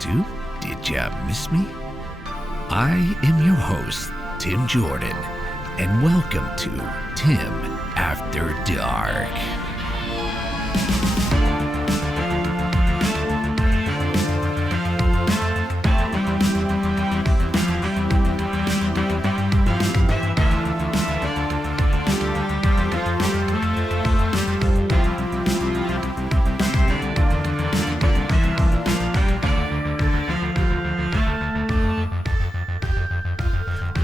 to Did Ya Miss Me? I am your host, Tim Jordan, and welcome to Tim After Dark.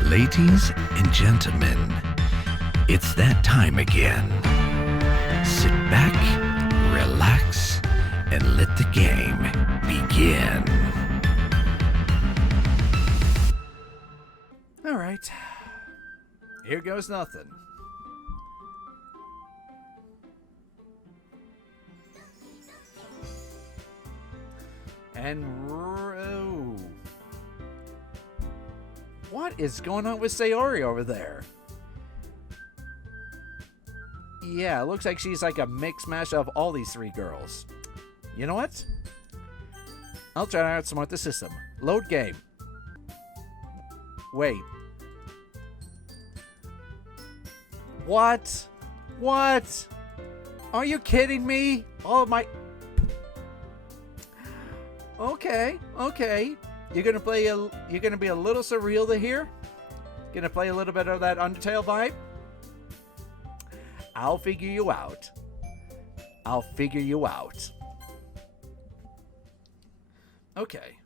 Ladies and gentlemen, it's that time again. Sit back, relax, and let the game begin. All right. Here goes nothing. And what is going on with Sayori over there? Yeah, it looks like she's like a mix mash of all these three girls. You know what? I'll try to outsmart the system. Load game. Wait. What? What? Are you kidding me? All of my... Okay. You're gonna be a little surreal here? Gonna play a little bit of that Undertale vibe? I'll figure you out. Okay.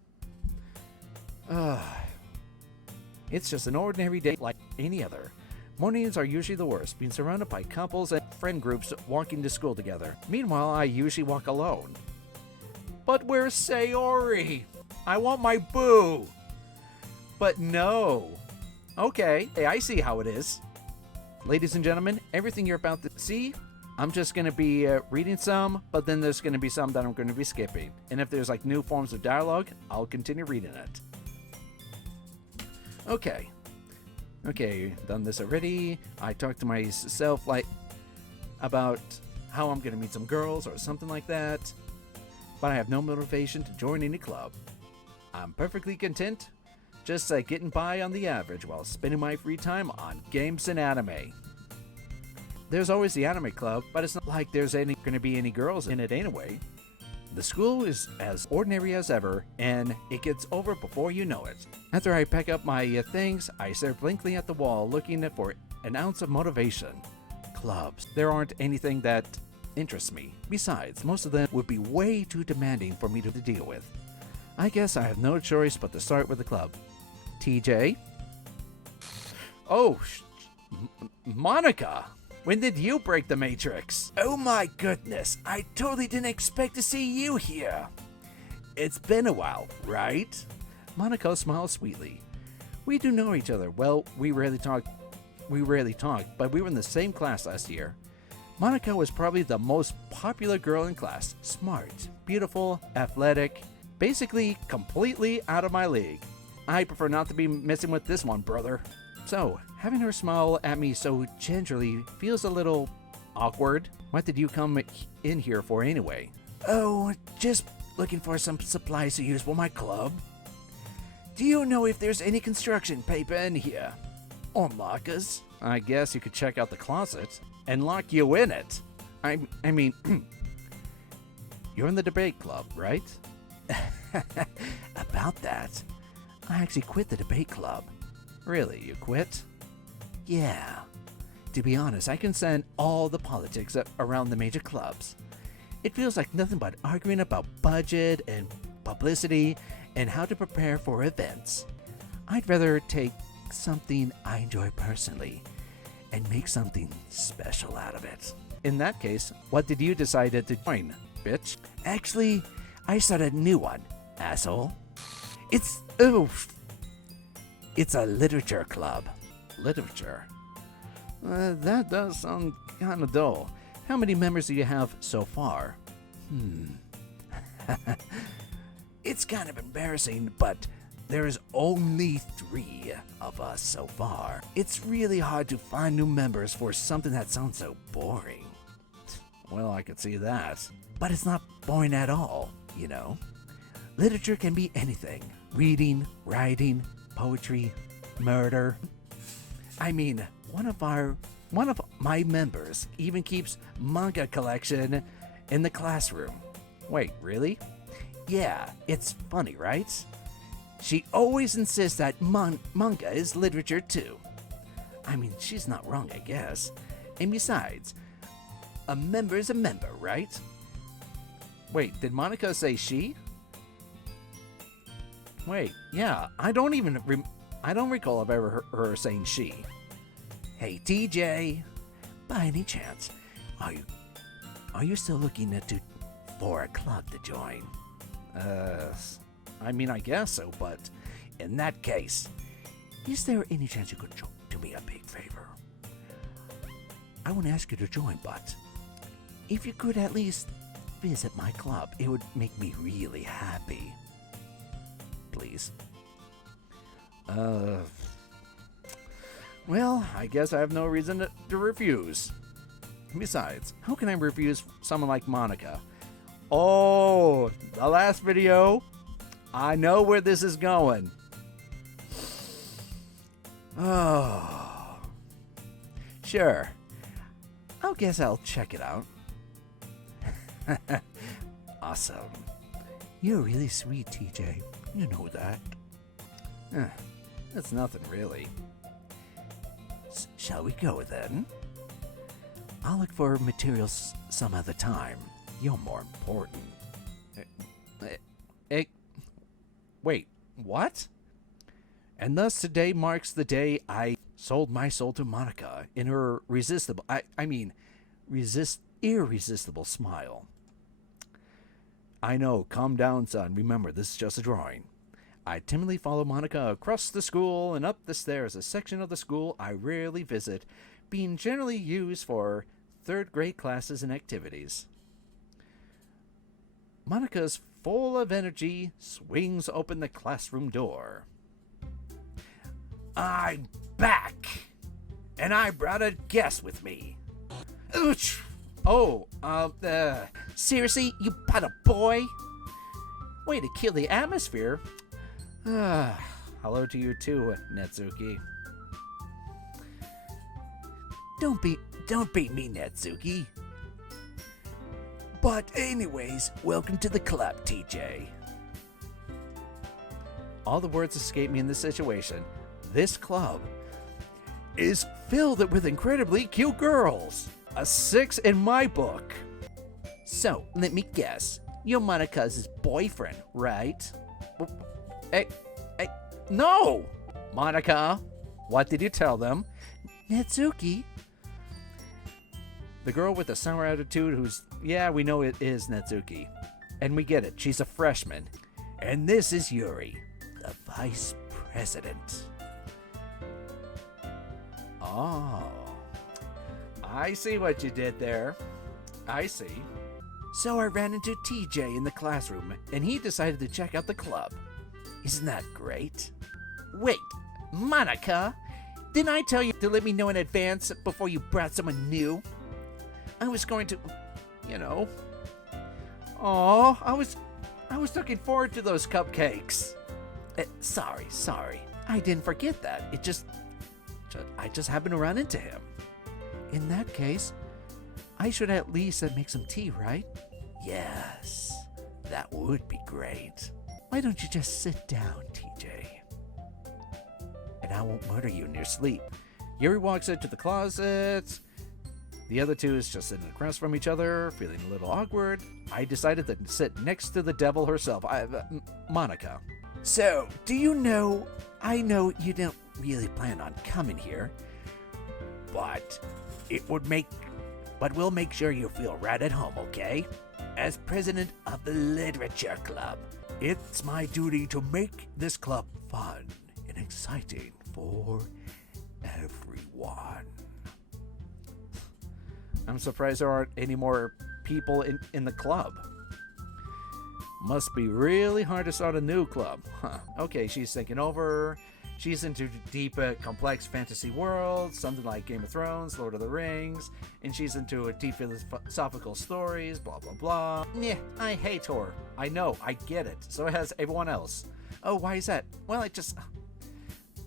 It's just an ordinary day like any other. Mornings are usually the worst, being surrounded by couples and friend groups walking to school together. Meanwhile, I usually walk alone. But where's Sayori? I want my boo. But no. Okay, hey, I see how it is. Ladies and gentlemen, everything you're about to see, I'm just going to be reading some, but then there's going to be some that I'm going to be skipping. And if there's like new forms of dialogue, I'll continue reading it. Okay, done this already. I talked to myself like about how I'm going to meet some girls or something like that. But I have no motivation to join any club. I'm perfectly content, just getting by on the average while spending my free time on games and anime. There's always the anime club, but it's not like there's going to be any girls in it anyway. The school is as ordinary as ever, and it gets over before you know it. After I pack up my things, I stare blankly at the wall looking for an ounce of motivation. Clubs. There aren't anything that interests me. Besides, most of them would be way too demanding for me to deal with. I guess I have no choice but to start with the club. TJ? Oh, Monica! When did you break the Matrix? Oh my goodness, I totally didn't expect to see you here. It's been a while, right? Monica smiles sweetly. We do know each other. Well, we rarely talk, but we were in the same class last year. Monica was probably the most popular girl in class. Smart, beautiful, athletic, basically completely out of my league. I prefer not to be messing with this one, brother. So, having her smile at me so gingerly feels a little awkward. What did you come in here for anyway? Oh, just looking for some supplies to use for my club. Do you know if there's any construction paper in here? Or markers? I guess you could check out the closet and lock you in it. I mean, you're in the debate club, right? About that, I actually quit the debate club. Really, you quit? Yeah. To be honest, I can stand all the politics around the major clubs. It feels like nothing but arguing about budget and publicity and how to prepare for events. I'd rather take something I enjoy personally and make something special out of it. In that case, what did you decide to join, bitch? Actually, I started a new one, asshole. It's a literature club. Literature? That does sound kind of dull. How many members do you have so far? It's kind of embarrassing, but there's only 3 of us so far. It's really hard to find new members for something that sounds so boring. Well, I could see that. But it's not boring at all, you know? Literature can be anything. Reading, writing, poetry, murder. I mean, one of my members even keeps manga collection in the classroom. Wait, really? Yeah, it's funny, right? She always insists that manga is literature too. I mean, she's not wrong, I guess. And besides, a member is a member, right? Wait, did Monica say she? Wait, yeah, I don't recall I've ever heard her saying she. Hey, TJ, by any chance, are you still looking for a club to join? I mean, I guess so, but in that case, is there any chance you could do me a big favor? I won't ask you to join, but if you could at least visit my club, it would make me really happy. Please. Well, I guess I have no reason to refuse. Besides, how can I refuse someone like Monica? Oh, the last video. I know where this is going. Oh. Sure. I guess I'll check it out. Awesome. You're really sweet, TJ. You know that. That's nothing, really. Shall we go, then? I'll look for materials some other time. You're more important. Wait, what? And thus today marks the day I sold my soul to Monica in her irresistible smile. I know, calm down, son. Remember, this is just a drawing. I timidly follow Monica across the school and up the stairs, a section of the school I rarely visit, being generally used for third-grade classes and activities. Monica's full of energy swings open the classroom door. I'm back, and I brought a guest with me. Ouch! Oh, seriously, you brought a boy? Way to kill the atmosphere. Hello to you too, Netsuki. Don't beat me, Netsuki. But anyways, welcome to the club, TJ. All the words escape me in this situation. This club is filled with incredibly cute girls. A 6 in my book. So, let me guess. You're Monica's boyfriend, right? Hey, no! Monica, what did you tell them? Netsuki. The girl with the sour attitude we know it is Netsuki. And we get it, she's a freshman. And this is Yuri, the vice president. Oh, I see what you did there. I see. So I ran into TJ in the classroom, and he decided to check out the club. Isn't that great? Wait, Monica, didn't I tell you to let me know in advance before you brought someone new? I was going to, Oh, I was looking forward to those cupcakes. Sorry. I didn't forget that. I just happened to run into him. In that case, I should at least make some tea, right? Yes, that would be great. Why don't you just sit down, TJ? And I won't murder you in your sleep. Yuri walks into the closet. The other two is just sitting across from each other, feeling a little awkward. I decided to sit next to the devil herself, Monica. So, I know you don't really plan on coming here, but we'll make sure you feel right at home, okay? As president of the Literature Club, it's my duty to make this club fun and exciting for everyone. I'm surprised there aren't any more people in the club. Must be really hard to start a new club. Huh. Okay, she's thinking over. She's into deep, complex fantasy worlds, something like Game of Thrones, Lord of the Rings, and she's into deep philosophical stories, blah, blah, blah. Yeah, I hate horror. I know, I get it. So has everyone else. Oh, why is that? Well,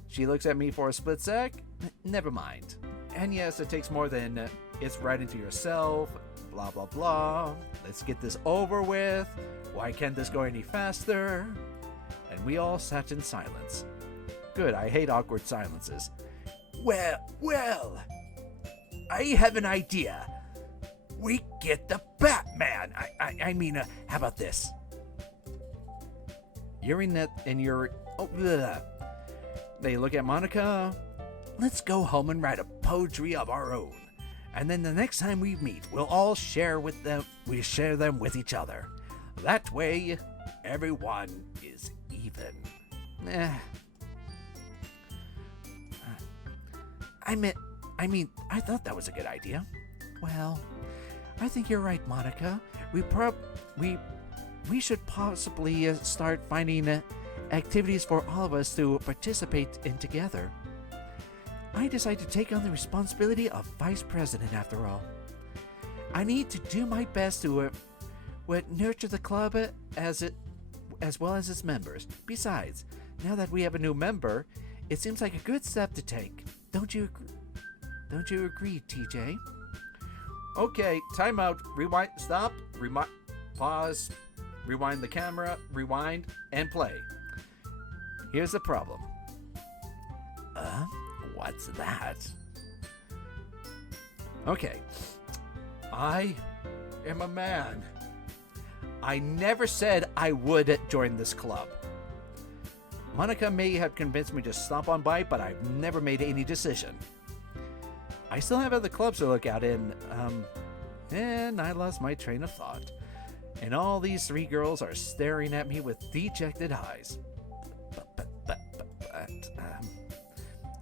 She looks at me for a split sec. Never mind. And yes, it takes more than it's right into yourself, blah, blah, blah. Let's get this over with. Why can't this go any faster? And we all sat in silence. Good, I hate awkward silences. Well, I have an idea. We get the Batman. I mean, how about this? Yuri and Yuri... Oh, bleh. They look at Monica. Let's go home and write a poetry of our own. And then the next time we meet, we'll all share them with each other. That way, everyone is even. I thought that was a good idea. Well, I think you're right, Monica. We should possibly start finding activities for all of us to participate in together. I decided to take on the responsibility of vice president after all. I need to do my best to nurture the club as well as its members. Besides, now that we have a new member, it seems like a good step to take. Don't you agree, TJ? Okay, time out. Rewind, stop, pause, rewind the camera, rewind, and play. Here's the problem. What's that? Okay. I am a man. I never said I would join this club. Monica may have convinced me to stop on by, but I've never made any decision. I still have other clubs to look out in, and I lost my train of thought. And all these three girls are staring at me with dejected eyes. But,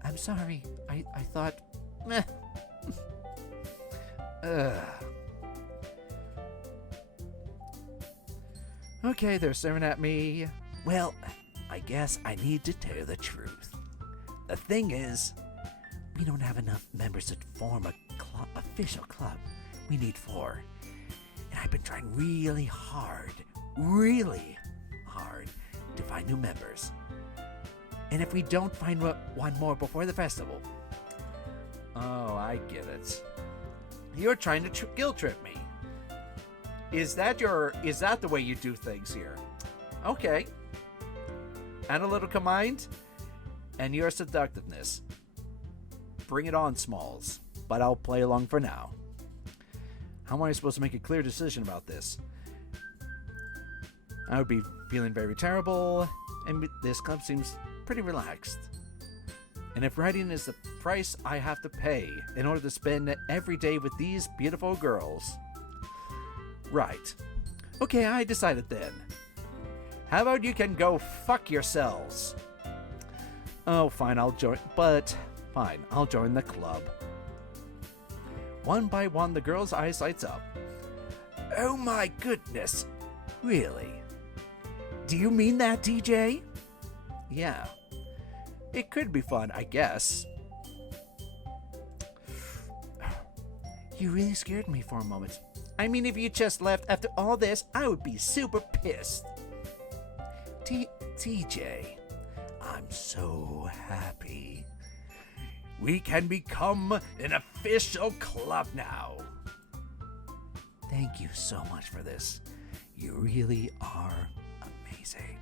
I'm sorry. I thought, meh. Okay, they're staring at me. Well, I guess I need to tell the truth. The thing is, we don't have enough members to form a official club. We need 4. And I've been trying really hard to find new members. And if we don't find one more before the festival... Oh, I get it. You're trying to guilt trip me. Is that the way you do things here? Okay. Analytical mind and your seductiveness. Bring it on, Smalls. But I'll play along for now. How am I supposed to make a clear decision about this? I would be feeling very terrible, and this club seems pretty relaxed. And if writing is the price I have to pay in order to spend every day with these beautiful girls... Right. Okay, I decided then. How about you can go fuck yourselves? Oh, fine, I'll join the club. One by one, the girl's eyes lights up. Oh my goodness. Really? Do you mean that, TJ? Yeah. It could be fun, I guess. You really scared me for a moment. I mean, if you just left after all this, I would be super pissed. TJ, I'm so happy. We can become an official club now. Thank you so much for this. You really are amazing.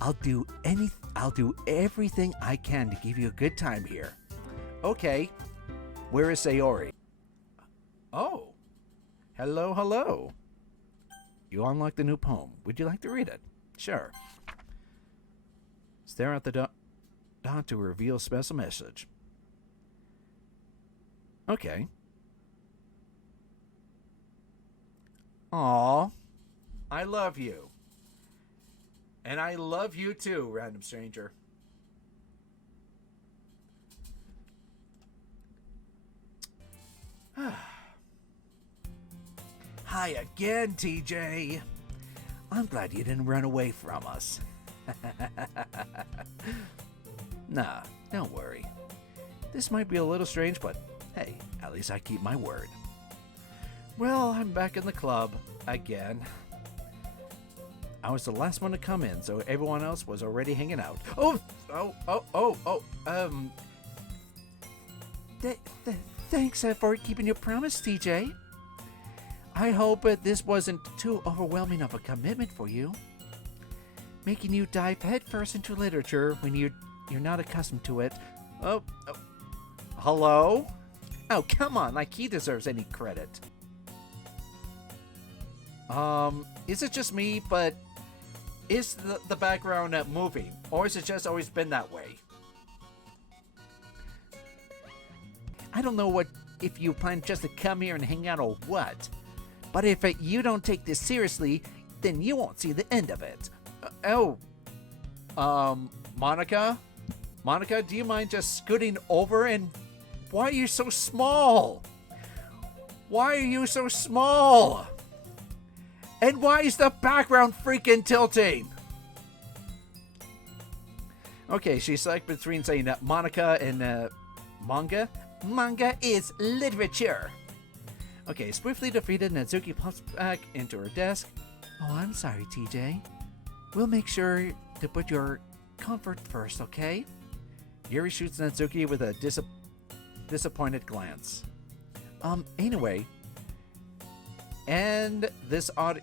I'll do everything I can to give you a good time here. Okay. Where is Sayori? Oh. Hello. You unlocked a new poem. Would you like to read it? Sure. Stare at the dot to reveal special message. Okay. Aw. I love you. And I love you too, random stranger. Hi again, TJ. I'm glad you didn't run away from us. Nah, don't worry. This might be a little strange, but hey, at least I keep my word. Well, I'm back in the club again. I was the last one to come in, so everyone else was already hanging out. Thanks for keeping your promise, TJ. I hope this wasn't too overwhelming of a commitment for you. Making you dive headfirst into literature when you're not accustomed to it. Hello? Oh, come on, like he deserves any credit. Is it just me, but is the background moving? Or has it just always been that way? I don't know if you plan just to come here and hang out or what. But if you don't take this seriously, then you won't see the end of it. Monica? Monica, do you mind just scooting over and... Why are you so small? Why are you so small? And why is the background freaking tilting? Okay, she's like between saying Monica and manga. Manga is literature. Okay, swiftly defeated, Natsuki pops back into her desk. Oh, I'm sorry, TJ. We'll make sure to put your comfort first, okay? Yuri shoots Natsuki with a disappointed glance. Anyway. And this audio...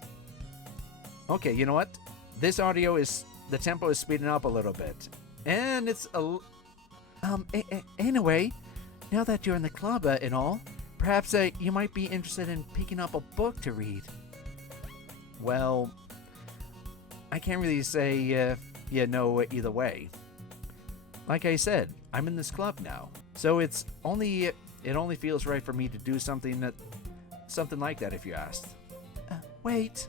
Okay, you know what? This audio is... The tempo is speeding up a little bit. And it's a... Anyway, now that you're in the club and all, perhaps you might be interested in picking up a book to read. Well, I can't really say no either way. Like I said, I'm in this club now, so it only feels right for me to do something like that. If you asked. Wait,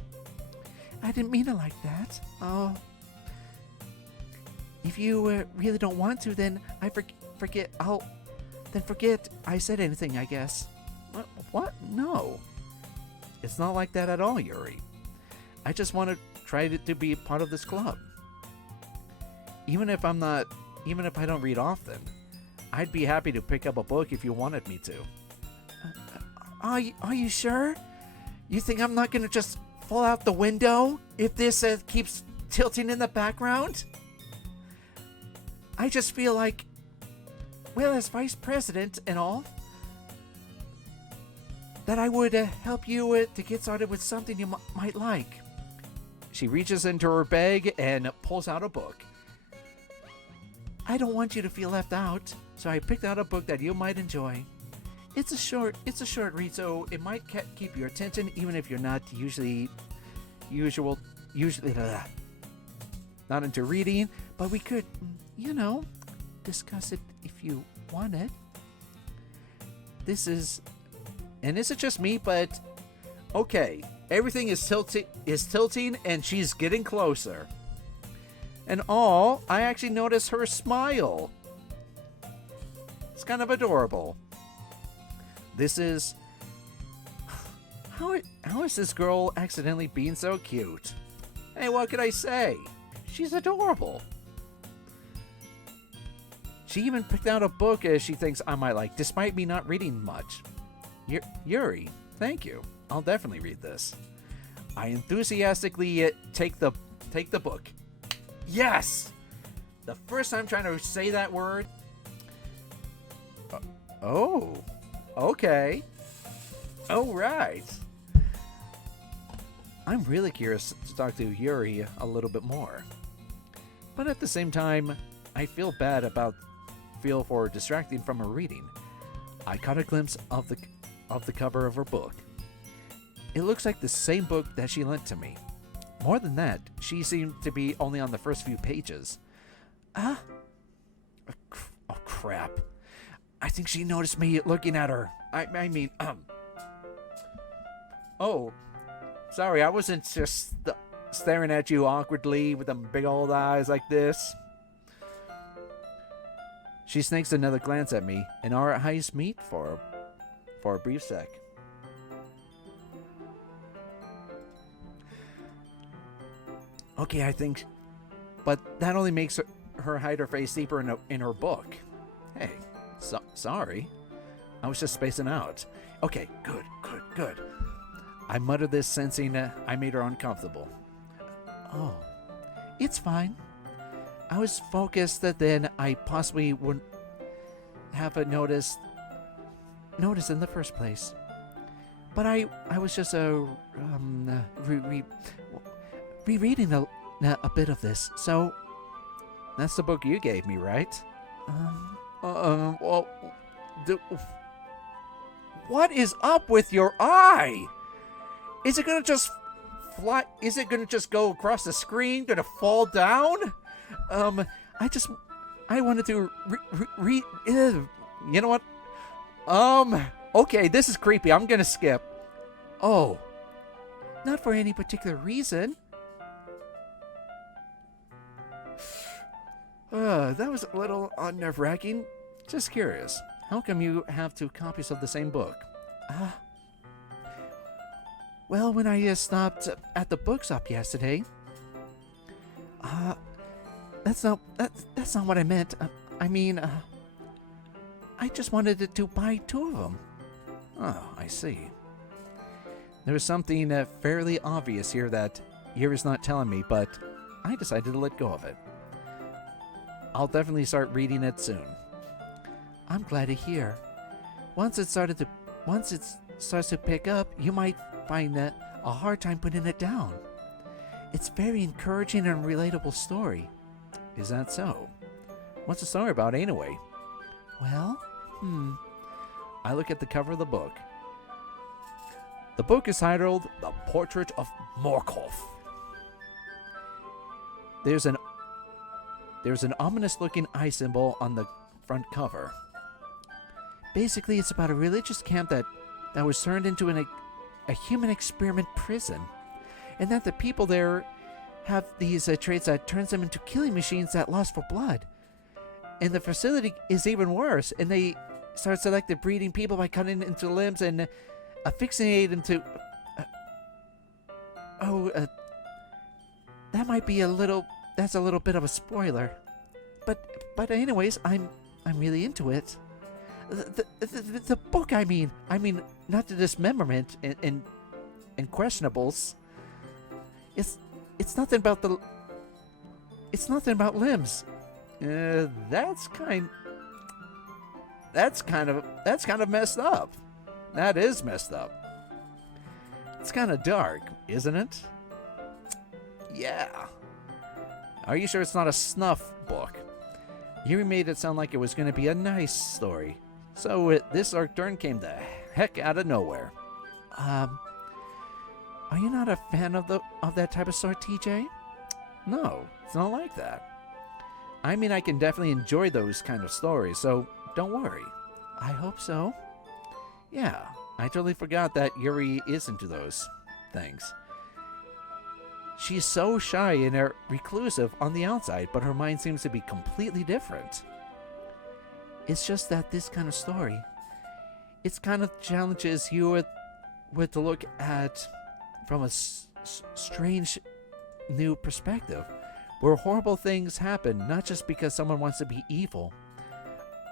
I didn't mean it like that. Oh, if you really don't want to, then forget I said anything, I guess. What? No. It's not like that at all, Yuri. I just want to try to be part of this club. Even if I don't read often, I'd be happy to pick up a book if you wanted me to. Are you sure? You think I'm not going to just fall out the window if this keeps tilting in the background? I just feel like, well, as vice president and all, that I would help you to get started with something you might like. She reaches into her bag and pulls out a book. I don't want you to feel left out, so I picked out a book that you might enjoy. It's a short read, so it might keep your attention even if you're not usually not into reading, but we could, discuss it if you wanted. And is it just me, but okay, everything is tilting and she's getting closer. And I actually notice her smile. It's kind of adorable. This is... How is this girl accidentally being so cute? Hey, what could I say? She's adorable. She even picked out a book she thinks I might like, despite me not reading much. Yuri, thank you. I'll definitely read this. I enthusiastically take the book. Yes! The first time trying to say that word. Oh, okay. Oh, right. I'm really curious to talk to Yuri a little bit more. But at the same time, I feel for distracting from her reading. I caught a glimpse of the cover of her book. It looks like the same book that she lent to me. More than that, she seemed to be only on the first few pages. Oh, crap. I think she noticed me looking at her. Oh, sorry, I wasn't just staring at you awkwardly with them big old eyes like this. She sneaks another glance at me, and our eyes meet for a brief sec. Okay, I think but that only makes her hide her face deeper in her book. Hey, sorry. I was just spacing out. Okay, good. I muttered this, sensing I made her uncomfortable. Oh, it's fine. I was focused that then I possibly wouldn't have noticed in the first place. But I was just rereading a bit of this, so that's the book you gave me, right? Well, what is up with your eye? Is it gonna just fly? Is it gonna just go across the screen? Gonna fall down? I wanted to read. You know what? Okay, this is creepy. I'm gonna skip. Oh, not for any particular reason. That was a little nerve-wracking. Just curious. How come you have two copies of the same book? Well, when I stopped at the bookshop yesterday, that's not what I meant. I just wanted to buy two of them. Oh, I see. There's something fairly obvious here that Yuri's not telling me, but I decided to let go of it. I'll definitely start reading it soon. I'm glad to hear. Once it starts to pick up, you might find a hard time putting it down. It's very encouraging and relatable story. Is that so? What's the story about anyway? Well, I look at the cover of the book. The book is titled The Portrait of Morkov. There's an ominous-looking eye symbol on the front cover. Basically, it's about a religious camp that was turned into a human experiment prison, and that the people there have these traits that turns them into killing machines that lust for blood. And the facility is even worse, and they start selective breeding people by cutting into limbs and affixing them to... that might be that's a little bit of a spoiler. But anyways, I'm really into it. The book, I mean, not the dismemberment and questionables. It's nothing about limbs. That's kind of messed up. That is messed up. It's kind of dark, isn't it? Yeah. Are you sure it's not a snuff book? You made it sound like it was going to be a nice story. So this dark turn came the heck out of nowhere. Are you not a fan of that type of story, TJ? No, it's not like that. I mean, I can definitely enjoy those kind of stories, so don't worry. I hope so. Yeah, I totally forgot that Yuri is into those things. She's so shy and reclusive on the outside, but her mind seems to be completely different. It's just that this kind of story, it's kind of challenges you with to look at from a strange new perspective, where horrible things happen not just because someone wants to be evil.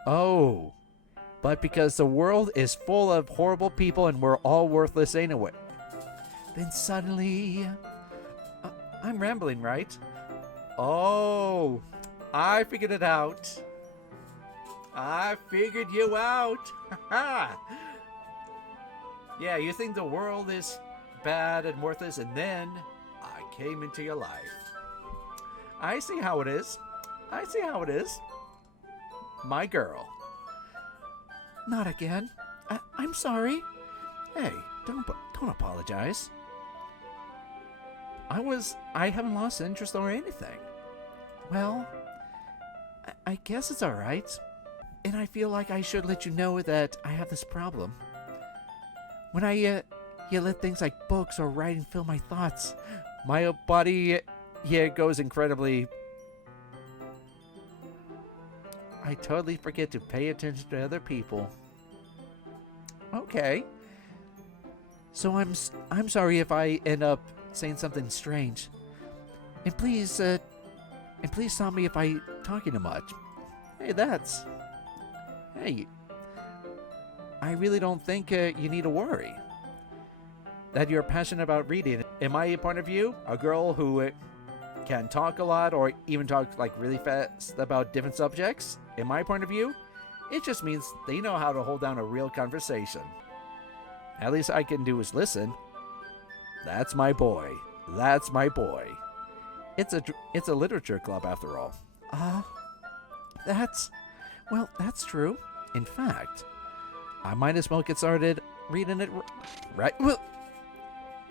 Oh, but because the world is full of horrible people and we're all worthless anyway. Then suddenly... I'm rambling, right? Oh, I figured it out. I figured you out. Yeah, you think the world is bad and worthless, and then I came into your life. I see how it is. My girl. Not again. I'm sorry. Hey, don't apologize. I haven't lost interest or anything. Well, I guess it's alright. And I feel like I should let you know that I have this problem. When I let things like books or writing fill my thoughts, my body goes incredibly... I totally forget to pay attention to other people. Okay. So I'm sorry if I end up saying something strange. And please And please stop me if I'm talking too much. Hey, I really don't think you need to worry. That you're passionate about reading. In my point of view, a girl who can talk a lot or even talk like really fast about different subjects, in my point of view, it just means they know how to hold down a real conversation. At least I can do is listen. That's my boy. That's my boy. It's a literature club after all. That's true. In fact, I might as well get started reading it right. Well,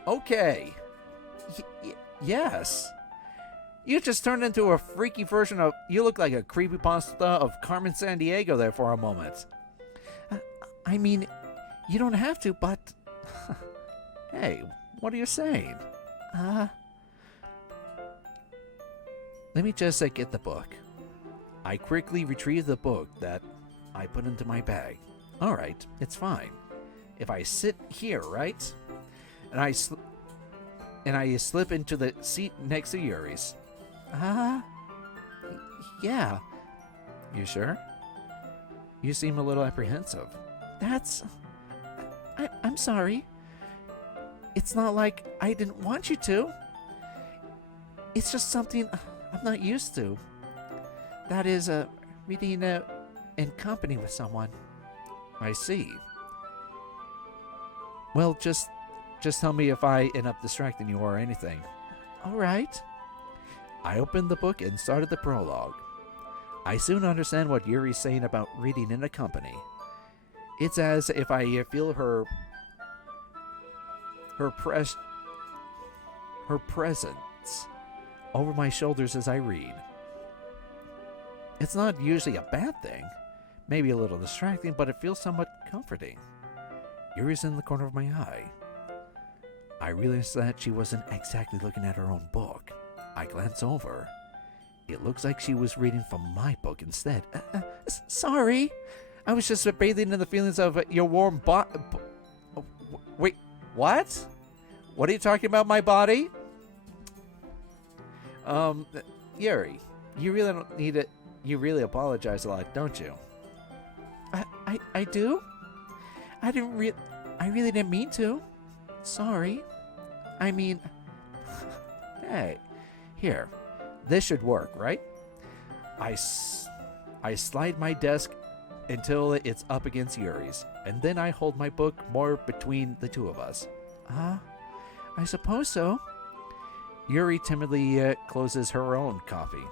okay. Yes. You just turned into a freaky version of... You look like a creepypasta of Carmen Sandiego there for a moment. I mean, you don't have to, but... Hey, what are you saying? Let me just get the book. I quickly retrieve the book that I put into my bag. Alright, it's fine. If I sit here, right? And I slip into the seat next to Yuri's. Yeah. You sure? You seem a little apprehensive. I'm sorry. It's not like I didn't want you to. It's just something I'm not used to. That is, reading in company with someone. I see. Well, just tell me if I end up distracting you or anything. All right. I opened the book and started the prologue. I soon understand what Yuri's saying about reading in a company. It's as if I feel her presence over my shoulders as I read. It's not usually a bad thing, maybe a little distracting, but it feels somewhat comforting. Yuri's in the corner of my eye. I realized that she wasn't exactly looking at her own book. I glance over. It looks like she was reading from my book instead. Sorry. I was just bathing in the feelings of your warm wait, what? What are you talking about, my body? Yuri, you really don't need it. You really apologize a lot, don't you? I do? I really didn't mean to. Sorry. I mean, hey, here, this should work, right? I slide my desk until it's up against Yuri's, and then I hold my book more between the two of us. I suppose so. Yuri timidly closes her own copy.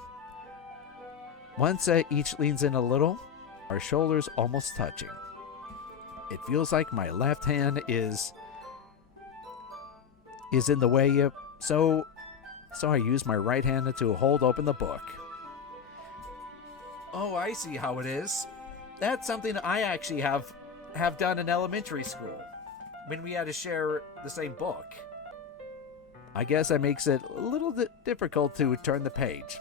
Once each leans in a little, our shoulders almost touching. It feels like my left hand is in the way, so I use my right hand to hold open the book. Oh, I see how it is. That's something I actually have done in elementary school, when we had to share the same book. I guess that makes it a little difficult to turn the page.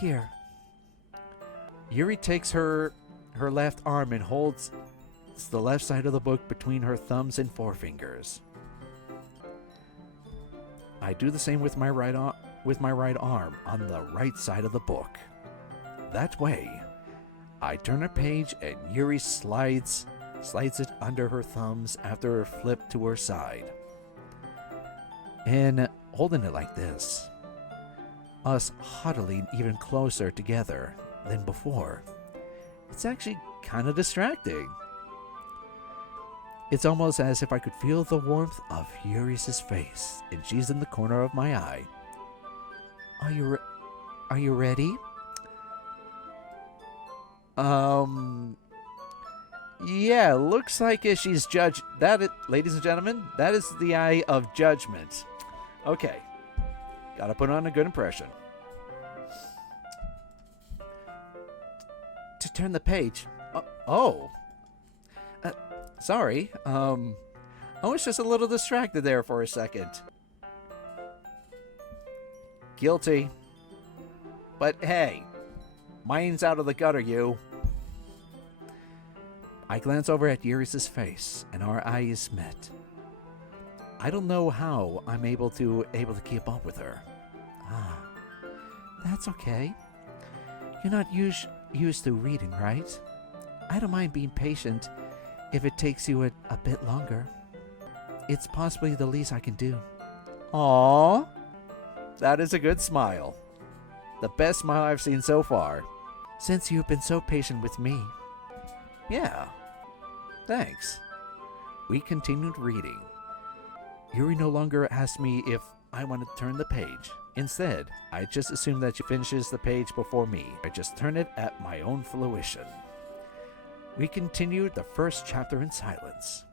Here. Yuri takes her left arm and holds the left side of the book between her thumbs and forefingers. I do the same with my right arm on the right side of the book. That way, I turn a page and Yuri slides it under her thumbs after a flip to her side. And holding it like this, us huddling even closer together than before, it's actually kind of distracting. It's almost as if I could feel the warmth of Yuri's face, and she's in the corner of my eye. Are you ready? Yeah, looks like she's judged. Ladies and gentlemen, that is the eye of judgment. Okay, gotta put on a good impression. To turn the page. Sorry. I was just a little distracted there for a second. Guilty. But hey, mine's out of the gutter, you. I glance over at Yuri's face, and our eyes met. I don't know how I'm able to keep up with her. That's okay. You're not used to reading, right? I don't mind being patient if it takes you a bit longer. It's possibly the least I can do. Aww. That is a good smile. The best smile I've seen so far. Since you've been so patient with me. Yeah. Thanks. We continued reading. Yuri no longer asked me if I wanted to turn the page. Instead, I just assumed that she finishes the page before me. I just turn it at my own fruition. We continued the first chapter in silence.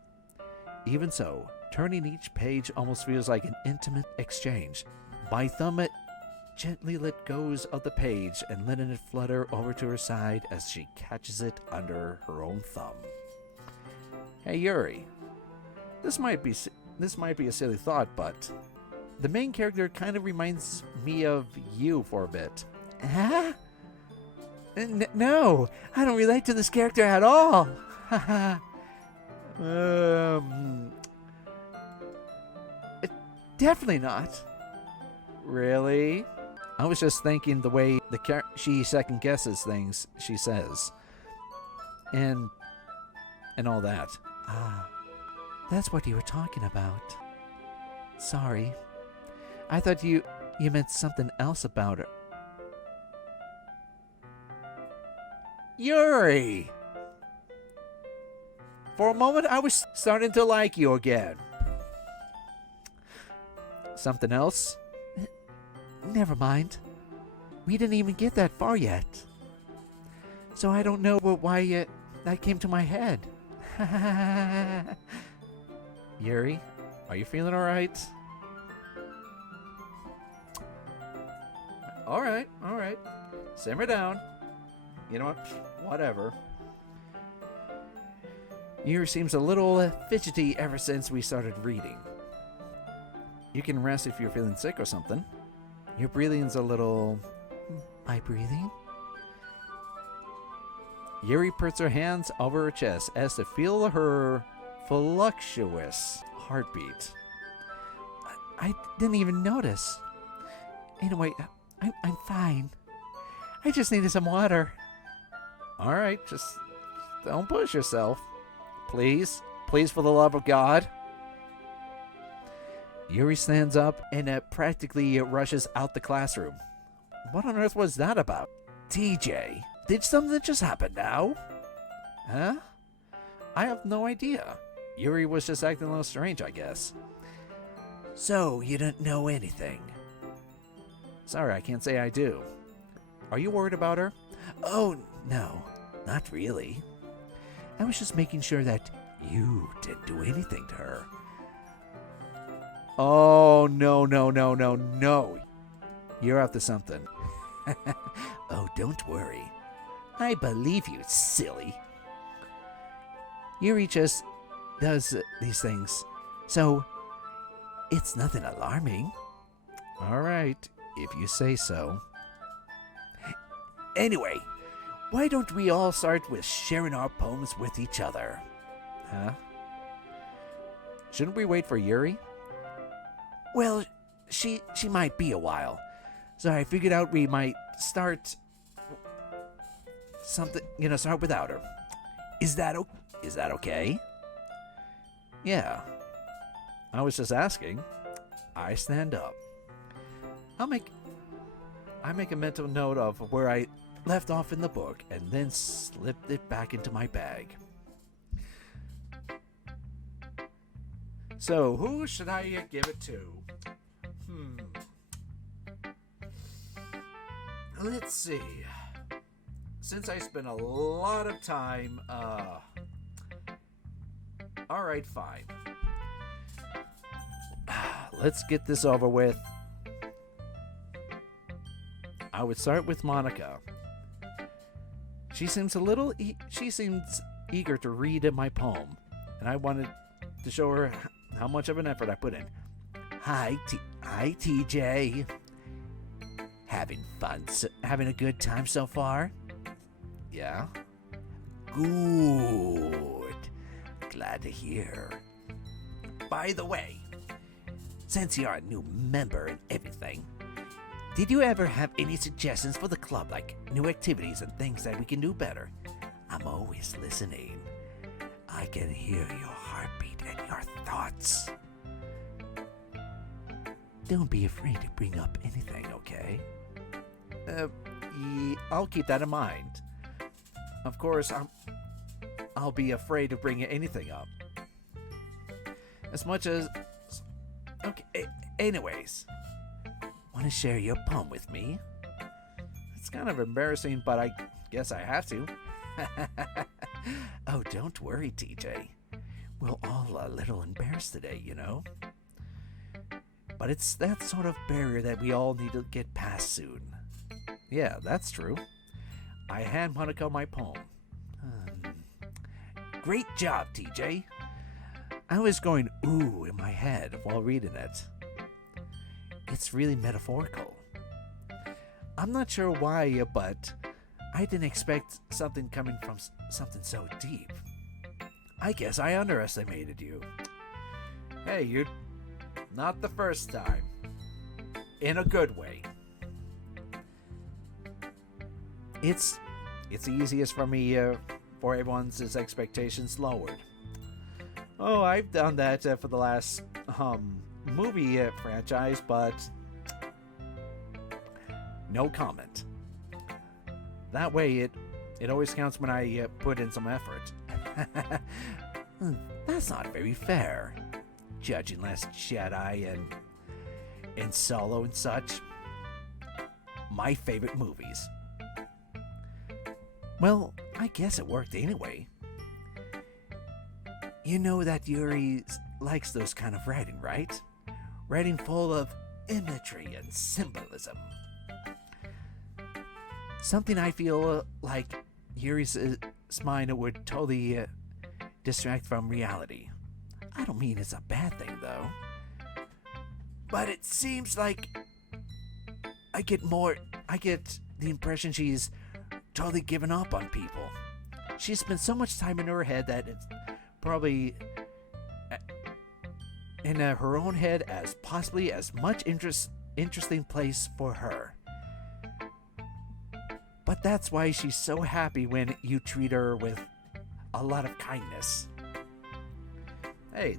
Even so, turning each page almost feels like an intimate exchange. My thumb gently let go of the page and letting it flutter over to her side as she catches it under her own thumb. Hey Yuri, this might be a silly thought, but the main character kind of reminds me of you for a bit. Huh? No, I don't relate to this character at all. Definitely not. Really? I was just thinking the way she second guesses things she says. And all that. Ah, that's what you were talking about. Sorry. I thought you meant something else about her. Yuri! For a moment, I was starting to like you again. Something else? Never mind. We didn't even get that far yet. So I don't know why that came to my head. Yuri, are you feeling alright? Alright. Simmer down. You know what? Whatever. Yuri seems a little fidgety ever since we started reading. You can rest if you're feeling sick or something. Your breathing's a little... My breathing? Yuri puts her hands over her chest as to feel her voluptuous heartbeat. I didn't even notice. Anyway, I'm fine. I just needed some water. Alright, just don't push yourself. Please, for the love of God. Yuri stands up and practically rushes out the classroom. What on earth was that about? TJ, did something just happen now? Huh? I have no idea. Yuri was just acting a little strange, I guess. So, you don't know anything? Sorry, I can't say I do. Are you worried about her? Oh, no, not really. I was just making sure that you didn't do anything to her. Oh, no. You're up to something. Oh, don't worry. I believe you, silly. Yuri just does these things, so it's nothing alarming. All right, if you say so. Anyway, why don't we all start with sharing our poems with each other? Huh? Shouldn't we wait for Yuri? Well, she might be a while. So I figured out we might start start without her. Is that okay? Yeah. I was just asking. I stand up. I make a mental note of where I left off in the book and then slipped it back into my bag. So, who should I give it to? Let's see. Since I spent a lot of time, alright, fine. Let's get this over with. I would start with Monica. She seems eager to read my poem, and I wanted to show her how much of an effort I put in. Hi, TJ. Having a good time so far? Yeah. Good. Glad to hear. By the way, since you're a new member and everything, Did you ever have any suggestions for the club, like new activities and things that we can do better? I'm always listening. I can hear your heartbeat and your thoughts. Don't be afraid to bring up anything, okay? I'll keep that in mind. Of course, I'll be afraid to bring anything up. As much as... Okay, anyways. Want to share your poem with me? It's kind of embarrassing, but I guess I have to. Oh, don't worry, TJ. We're all a little embarrassed today, you know? But it's that sort of barrier that we all need to get past soon. Yeah, that's true. I hand Monaco my poem. Great job, TJ. I was going ooh in my head while reading it. It's really metaphorical. I'm not sure why, but I didn't expect something coming from something so deep. I guess I underestimated you. Hey, you're not the first time. In a good way. It's easiest for me for everyone's expectations lowered. Oh, I've done that for the last movie franchise, but no comment. That way, it always counts when I put in some effort. That's not very fair. Judging Last Jedi and Solo and such. My favorite movies. Well, I guess it worked anyway. You know that Yuri likes those kind of writing, right? Writing full of imagery and symbolism. Something I feel like Yuri's mind would totally distract from reality. I don't mean it's a bad thing, though. But it seems like I get the impression she's totally given up on people. She spent so much time in her head that it's probably in her own head as possibly as much interesting place for her. But that's why she's so happy when you treat her with a lot of kindness. Hey,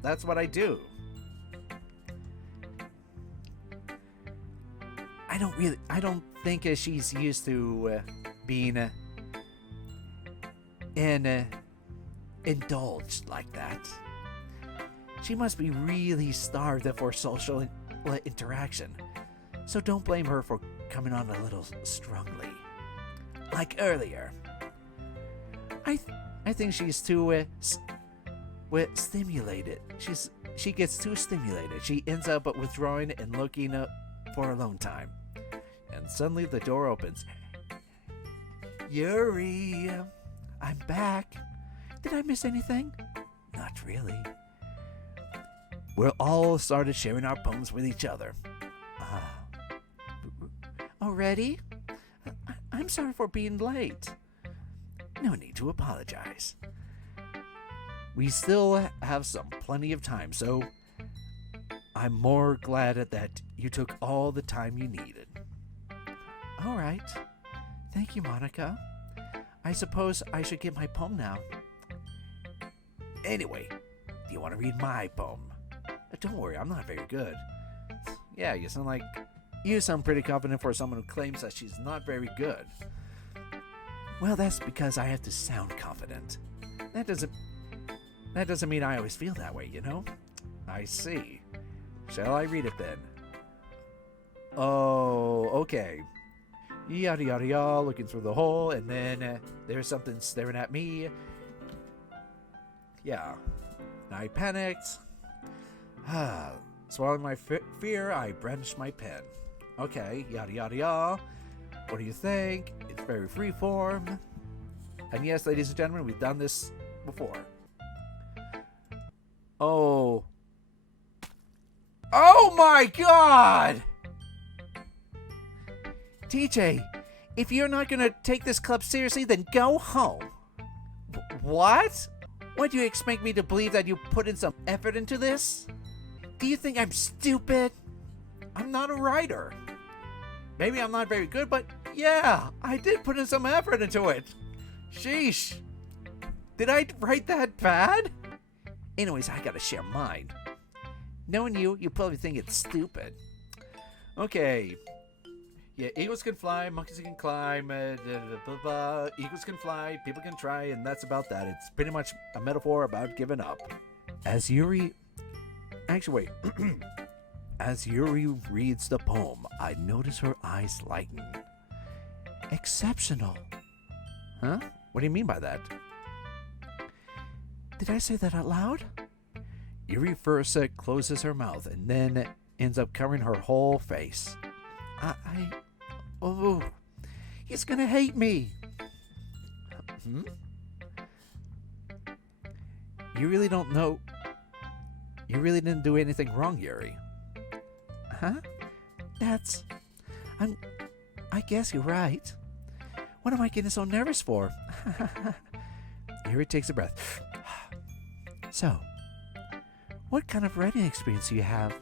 that's what I do. I don't think she's used to being indulged like that. She must be really starved for social interaction. So don't blame her for coming on a little strongly. Like earlier. I think she's too stimulated. She gets too stimulated. She ends up withdrawing and looking up for alone time. And suddenly the door opens. Yuri, I'm back. Did I miss anything? Not really. We all started sharing our poems with each other. Already? I'm sorry for being late. No need to apologize. We still have plenty of time, so I'm more glad that you took all the time you needed. All right. Thank you, Monica. I suppose I should get my poem now. Anyway, do you want to read my poem? Don't worry, I'm not very good. Yeah, you sound pretty confident for someone who claims that she's not very good. Well, that's because I have to sound confident. That doesn't mean I always feel that way, you know? I see. Shall I read it then? Oh, okay. Yada yada yada, looking through the hole, and then there's something staring at me. Yeah. I panicked. Swallowing my fear, I brandished my pen. Okay, yada yada yada. What do you think? It's very freeform. And yes, ladies and gentlemen, we've done this before. Oh my god! TJ, if you're not gonna take this club seriously, then go home. What? What do you expect me to believe, that you put in some effort into this? Do you think I'm stupid? I'm not a writer. maybe I'm not very good, but yeah, I did put in some effort into it. Sheesh. Did I write that bad? Anyways, I gotta share mine. Knowing you probably think it's stupid. Okay. Yeah, eagles can fly, monkeys can climb, blah, blah. Eagles can fly, people can try, and that's about that. It's pretty much a metaphor about giving up. As Yuri... Actually, wait. As Yuri reads the poem, I notice her eyes lighten. Exceptional. Huh? What do you mean by that? Did I say that out loud? Yuri first closes her mouth and then ends up covering her whole face. Oh, he's gonna hate me. You really don't know. You really didn't do anything wrong, Yuri. Huh? I guess you're right. What am I getting so nervous for? Yuri takes a breath. So, what kind of writing experience do you have?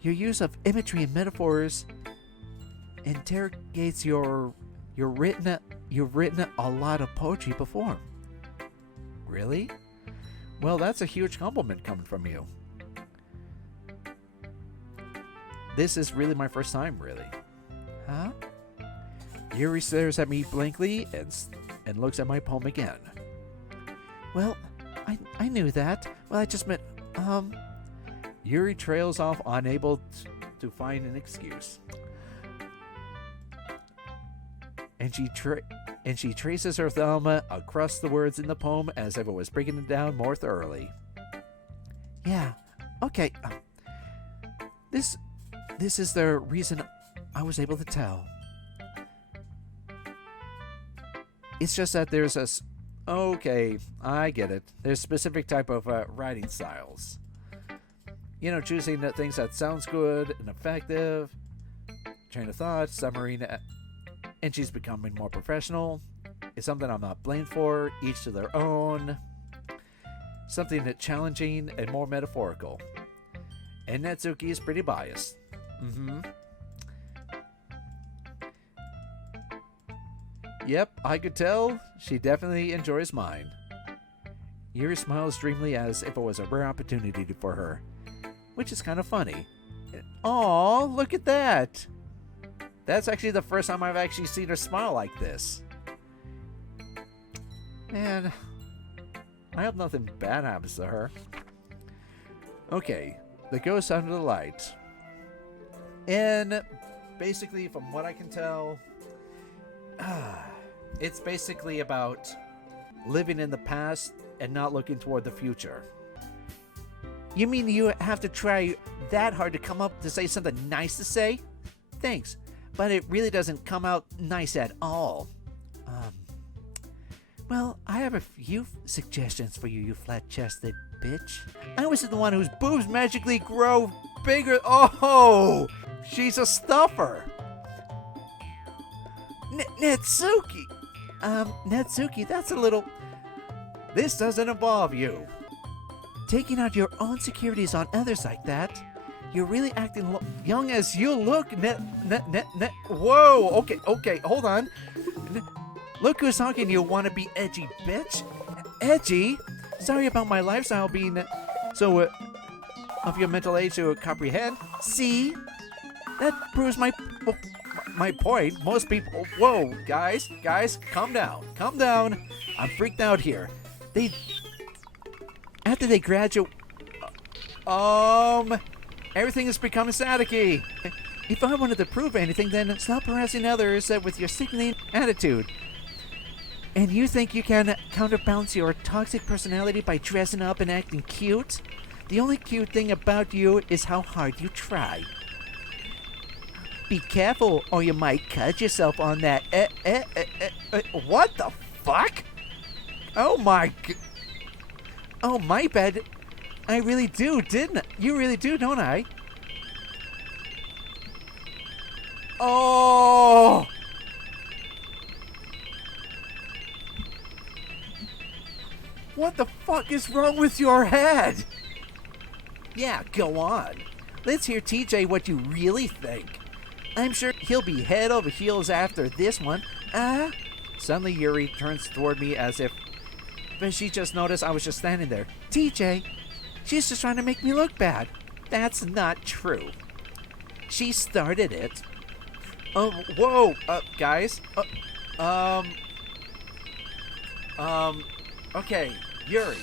Your use of imagery and metaphors interrogates you've written a lot of poetry before. Really? Well, that's a huge compliment coming from you. This is really my first time, really. Huh? Yuri stares at me blankly and looks at my poem again. Well, I knew that. Well, I just meant, Yuri trails off, unable to find an excuse. And she traces her thumb across the words in the poem as if it was breaking it down more thoroughly. Yeah, okay. This is the reason I was able to tell. It's just that there's a... Okay, I get it. There's specific type of writing styles. You know, choosing the things that sounds good and effective, train of thought, summary, and she's becoming more professional. It's something I'm not blamed for, each to their own. Something that's challenging and more metaphorical. And Natsuki is pretty biased. Yep, I could tell. She definitely enjoys mine. Yuri smiles dreamily as if it was a rare opportunity for her, which is kind of funny. Aw, look at that! That's actually the first time I've actually seen her smile like this. Man, I hope nothing bad happens to her. Okay, the ghost under the light. And basically, from what I can tell, it's basically about living in the past and not looking toward the future. You mean you have to try that hard to come up to say something nice to say? Thanks, but it really doesn't come out nice at all. Well, I have a few suggestions for you, you flat-chested bitch. I was the one whose boobs magically grow bigger. Oh, she's a stuffer. Natsuki. Natsuki, that's a little... This doesn't involve you. Taking out your own securities on others like that, you're really acting young as you look. Whoa, okay, hold on. Look who's talking, you wanna-be edgy bitch. Edgy? Sorry about my lifestyle being so of your mental age to comprehend. See? That proves my point. Most people... Whoa, guys, calm down. I'm freaked out here. After they graduate... Everything is becoming staticky. If I wanted to prove anything, then stop harassing others with your sickening attitude. And you think you can counterbalance your toxic personality by dressing up and acting cute? The only cute thing about you is how hard you try. Be careful, or you might cut yourself on that. What the fuck? Oh my bad. I really do, didn't I? You really do, don't I? Oh! What the fuck is wrong with your head? Yeah, go on. Let's hear TJ what you really think. I'm sure he'll be head over heels after this one. Suddenly Yuri turns toward me as if but she just noticed I was just standing there. TJ, she's just trying to make me look bad. That's not true. She started it. Whoa, guys. Okay, Yuri.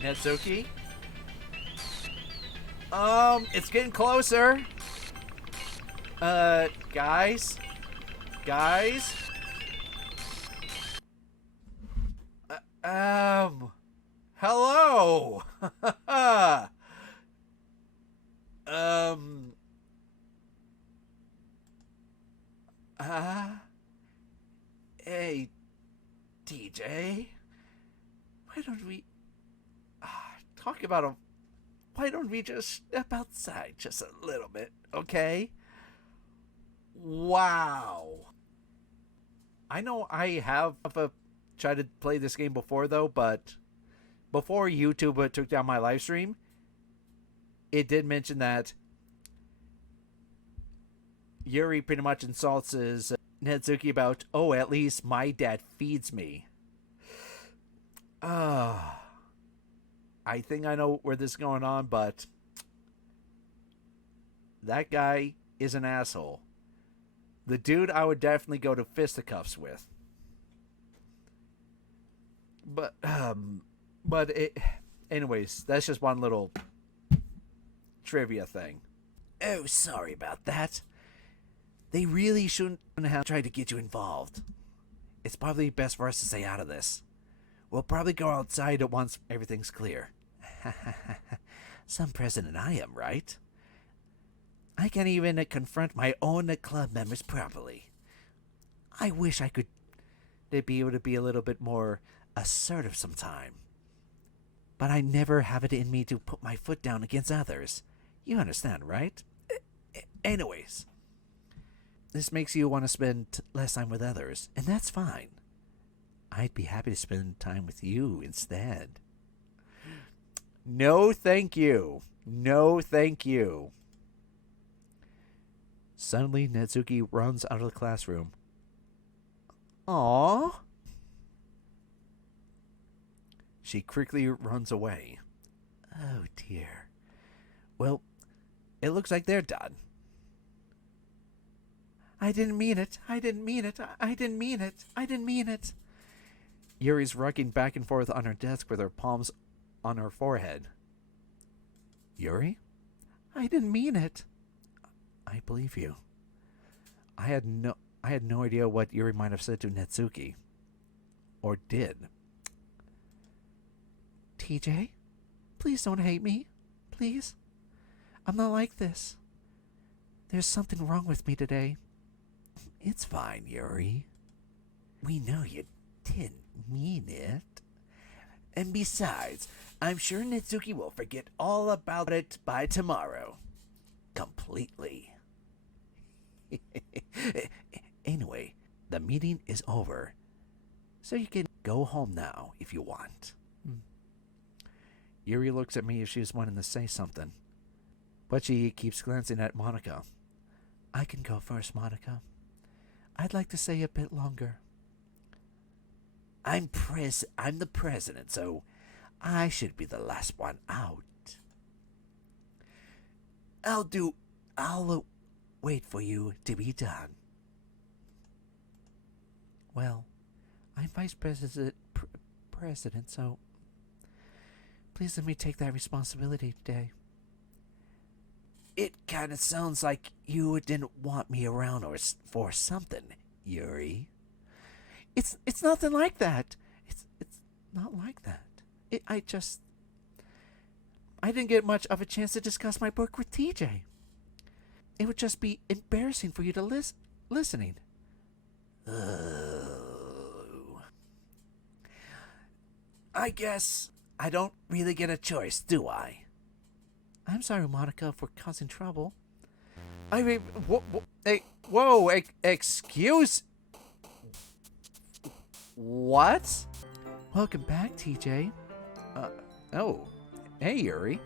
Netsuki? It's getting closer. Guys? Hello? Hey, TJ? Why don't we, talk about a, why don't we just step outside just a little bit, okay? Wow. I know I have tried to play this game before, though, but before YouTube took down my live stream, it did mention that Yuri pretty much insults his Netsuki about, oh, at least my dad feeds me. I think I know where this is going on, but that guy is an asshole. The dude I would definitely go to fisticuffs with. But anyways, that's just one little trivia thing. Oh, sorry about that. They really shouldn't have tried to get you involved. It's probably best for us to stay out of this. We'll probably go outside once everything's clear. Some president I am, right? I can't even confront my own club members properly. I wish I could be able to be a little bit more assertive sometime. But I never have it in me to put my foot down against others. You understand, right? Anyways, this makes you want to spend less time with others, and that's fine. I'd be happy to spend time with you instead. No, thank you. No, thank you. Suddenly, Netsuki runs out of the classroom. Aww. She quickly runs away. Oh, dear. Well, it looks like they're done. I didn't mean it. I didn't mean it. I didn't mean it. I didn't mean it. Yuri's rocking back and forth on her desk with her palms on her forehead. Yuri? I didn't mean it. I believe you. I had no idea what Yuri might have said to Netsuki. Or did. TJ? Please don't hate me. Please. I'm not like this. There's something wrong with me today. It's fine, Yuri. We know you didn't mean it. And besides, I'm sure Netsuki will forget all about it by tomorrow. Completely. Anyway, the meeting is over. So you can go home now if you want. Yuri looks at me as she's wanting to say something. But she keeps glancing at Monica. I can go first, Monica. I'd like to say a bit longer. I'm the president, so I should be the last one out. I'll wait for you to be done. Well, I'm vice president, so please let me take that responsibility today. It kind of sounds like you didn't want me around or for something, Yuri. It's nothing like that. It's not like that. I didn't get much of a chance to discuss my book with TJ. It would just be embarrassing for you to listening. I guess I don't really get a choice, do I? I'm sorry, Monica, for causing trouble. I mean, excuse... What? Welcome back, TJ. Oh. Hey, Yuri.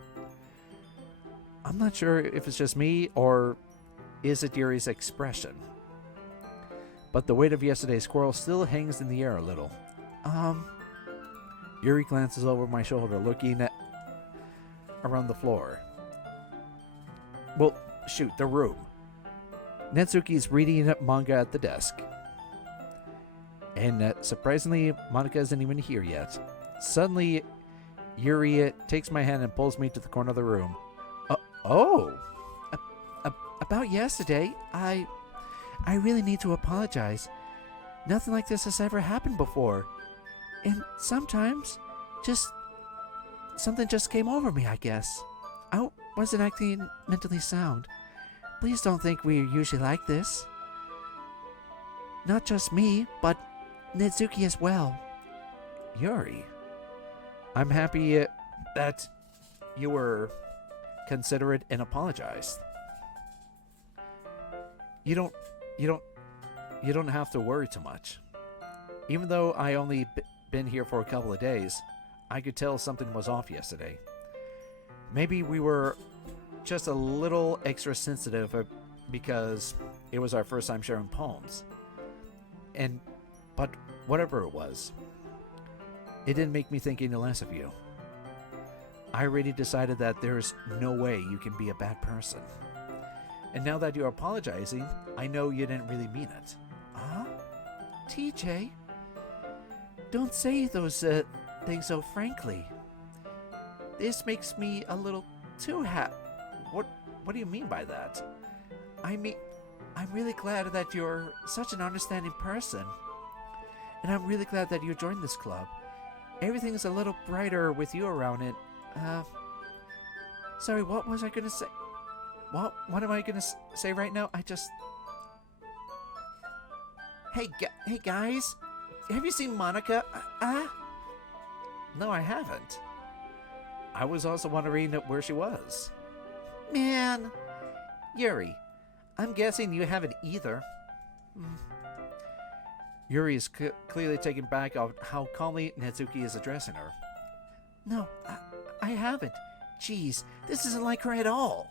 I'm not sure if it's just me or is it Yuri's expression? But the weight of yesterday's quarrel still hangs in the air a little. Yuri glances over my shoulder, looking around the floor. Well, shoot, the room. Netsuki's reading manga at the desk. And surprisingly, Monika isn't even here yet. Suddenly, Yuri takes my hand and pulls me to the corner of the room. About yesterday, I really need to apologize. Nothing like this has ever happened before. And sometimes, something just came over me, I guess. I wasn't acting mentally sound. Please don't think we're usually like this. Not just me, but Netsuki as well. Yuri, I'm happy that you were considerate and apologized. You don't have to worry too much. Even though I only been here for a couple of days, I could tell something was off yesterday. Maybe we were just a little extra sensitive because it was our first time sharing poems. But whatever it was, it didn't make me think any less of you. I already decided that there's no way you can be a bad person. And now that you're apologizing, I know you didn't really mean it. TJ, don't say those things so frankly. This makes me a little too What do you mean by that? I mean, I'm really glad that you're such an understanding person. And I'm really glad that you joined this club. Everything's a little brighter with you around it. Sorry, what was I gonna say? What am I gonna say right now? Hey guys, have you seen Monika? No, I haven't. I was also wondering where she was. Man, Yuri, I'm guessing you haven't either. Yuri is clearly taken back of how calmly Netsuki is addressing her. No, I haven't. Jeez, this isn't like her at all.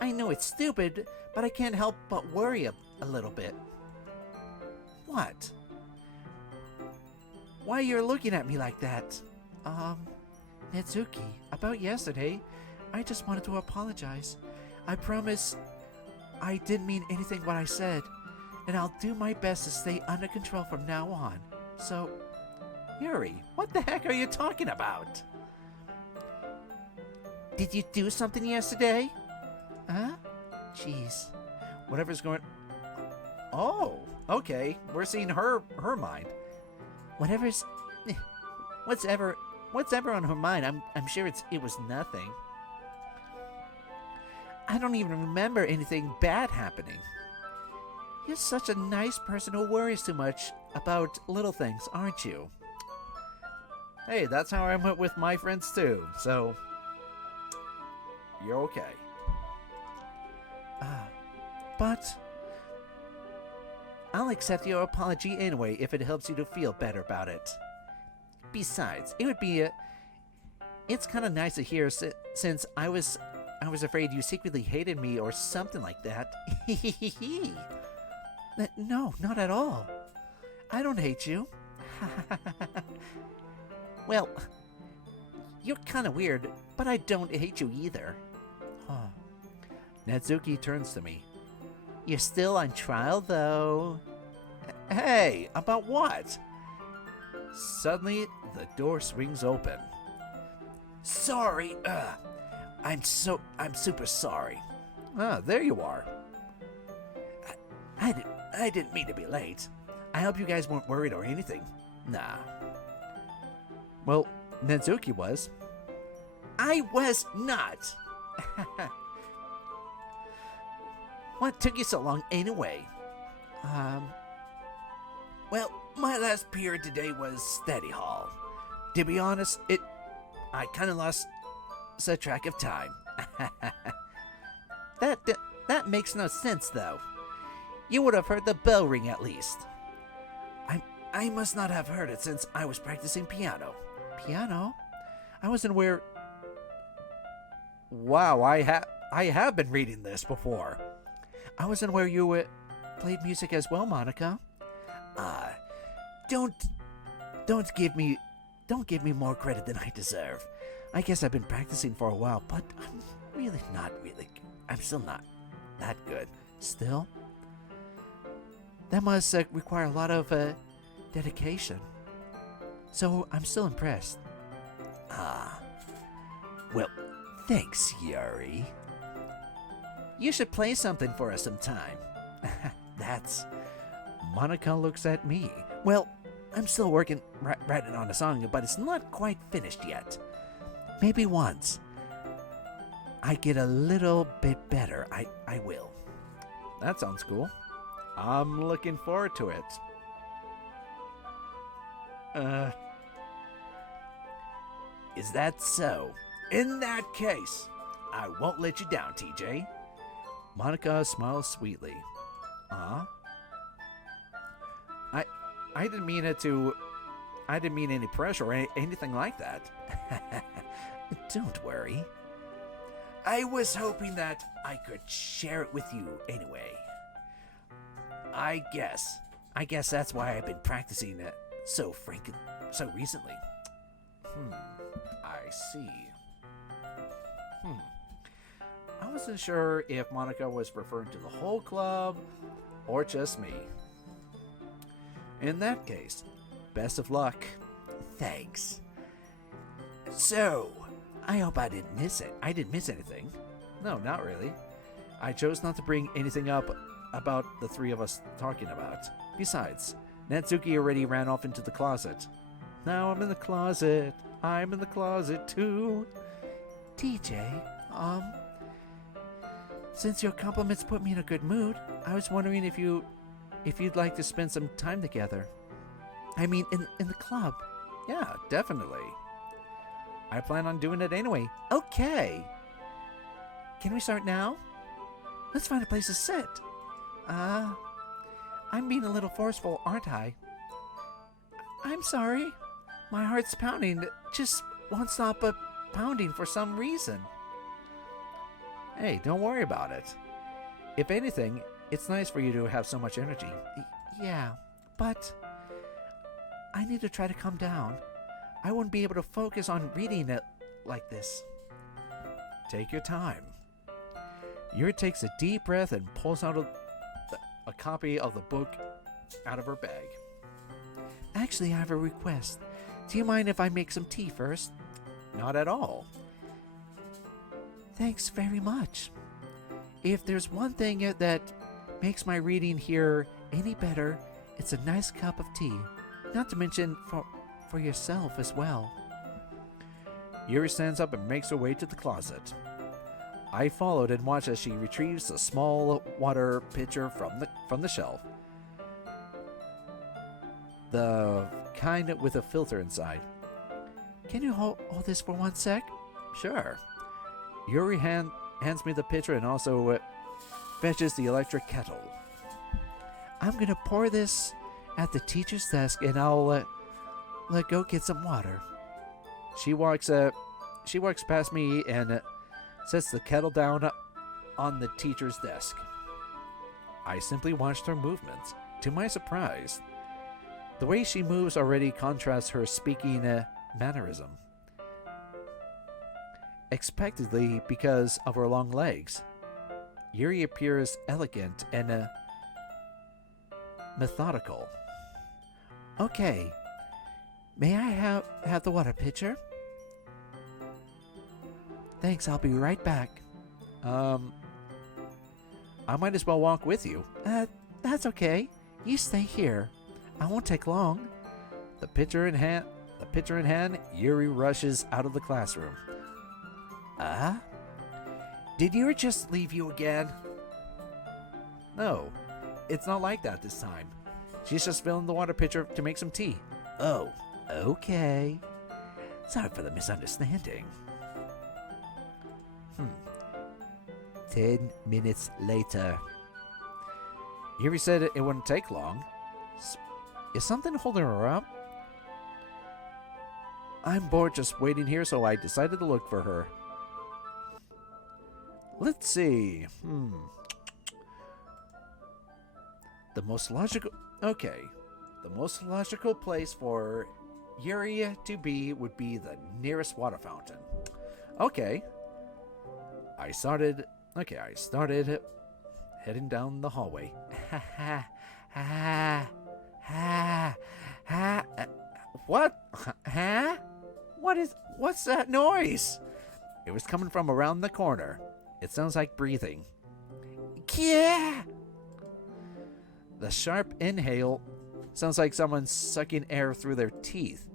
I know it's stupid, but I can't help but worry a little bit. What? Why you're looking at me like that? Netsuki, about yesterday, I just wanted to apologize. I promise I didn't mean anything what I said, and I'll do my best to stay under control from now on. So, Yuri, what the heck are you talking about? Did you do something yesterday? Huh? Jeez. Whatever's going... Oh, okay. We're seeing her mind. Whatever's... What's ever on her mind, I'm sure it was nothing. I don't even remember anything bad happening. You're such a nice person who worries too much about little things, aren't you? Hey, that's how I went with my friends too, so... You're okay. But... I'll accept your apology anyway if it helps you to feel better about it. Besides, it would be it's kind of nice to hear since I was afraid you secretly hated me or something like that. No, not at all. I don't hate you. Well, you're kind of weird, but I don't hate you either. Netsuki turns to me. You're still on trial, though. Hey, about what? Suddenly, the door swings open. Sorry, I'm super sorry. There you are. I didn't mean to be late. I hope you guys weren't worried or anything. Nah. Well, Netsuki was. I was not. What took you so long anyway? Well, my last period today was study hall. To be honest, I kind of lost track of time. That makes no sense, though. You would have heard the bell ring at least. I must not have heard it since I was practicing piano. Piano? I wasn't aware... Wow, I have been reading this before. I wasn't aware you played music as well, Monica. Ah, don't give me more credit than I deserve. I guess I've been practicing for a while, but I'm really not really. I'm still not that good. Still, that must require a lot of dedication. So I'm still impressed. Ah, well, thanks, Yuri. You should play something for us sometime. That's... Monica looks at me. Well, I'm still writing on a song, but it's not quite finished yet. Maybe once I get a little bit better, I will. That sounds cool. I'm looking forward to it. Is that so? In that case, I won't let you down, TJ. Monica smiles sweetly. I didn't mean any pressure or anything like that. Don't worry. I was hoping that I could share it with you anyway. I guess that's why I've been practicing it so recently. I see. I wasn't sure if Monica was referring to the whole club or just me. In that case, best of luck. Thanks. So, I hope I didn't miss it. I didn't miss anything. No, not really. I chose not to bring anything up about the three of us talking about. Besides, Natsuki already ran off into the closet. Now I'm in the closet. I'm in the closet too. TJ, since your compliments put me in a good mood, I was wondering if you'd like to spend some time together. I mean, in the club. Yeah, definitely. I plan on doing it anyway. Okay. Can we start now? Let's find a place to sit. I'm being a little forceful, aren't I? I'm sorry. My heart's pounding. It just won't stop pounding for some reason. Hey, don't worry about it. If anything, it's nice for you to have so much energy. Yeah, but I need to try to calm down. I wouldn't be able to focus on reading it like this. Take your time. Yuri takes a deep breath and pulls out a copy of the book out of her bag. Actually, I have a request. Do you mind if I make some tea first? Not at all. Thanks very much. If there's one thing that makes my reading here any better, it's a nice cup of tea. Not to mention for yourself as well. Yuri stands up and makes her way to the closet. I followed and watched as she retrieves a small water pitcher from the shelf. The kind with a filter inside. Can you hold this for 1 sec? Sure. Yuri hands me the pitcher and also fetches the electric kettle. I'm gonna pour this at the teacher's desk and I'll go get some water. She walks past me and sets the kettle down on the teacher's desk. I simply watched her movements. To my surprise, the way she moves already contrasts her speaking mannerism. Expectedly, because of her long legs, Yuri appears elegant and methodical. Okay, may I have the water pitcher? Thanks, I'll be right back. I might as well walk with you. That's okay. You stay here. I won't take long. The pitcher in hand, Yuri rushes out of the classroom. Did Yuri just leave you again? No, it's not like that this time. She's just filling the water pitcher to make some tea. Oh, okay. Sorry for the misunderstanding. 10 minutes later. Yuri said it wouldn't take long. Is something holding her up? I'm bored just waiting here, so I decided to look for her. Let's see. The most logical... Okay. The most logical place for Yuri to be would be the nearest water fountain. Okay. I started heading down the hallway. What? Huh? What's that noise? It was coming from around the corner. It sounds like breathing. Yeah. The sharp inhale sounds like someone sucking air through their teeth.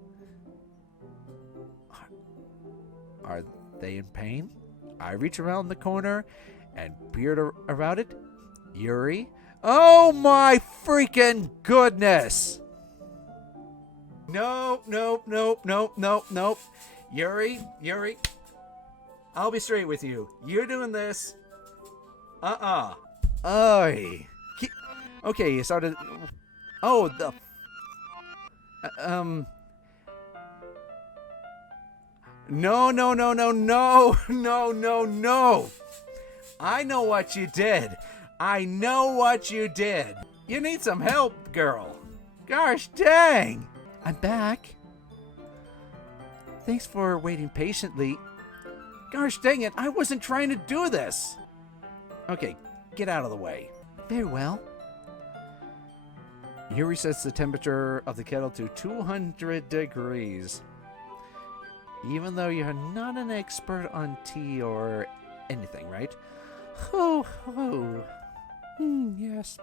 Are they in pain? I reach around the corner and peered around it. Yuri? Oh my freaking goodness! Nope. Yuri, I'll be straight with you. You're doing this. Oy. Okay, you started... Oh, the... No. I know what you did. You need some help, girl. Gosh dang. I'm back. Thanks for waiting patiently. Gosh dang it, I wasn't trying to do this. Okay, get out of the way. Very well. Yuri sets the temperature of the kettle to 200 degrees. Even though you're not an expert on tea or anything, right? Yes.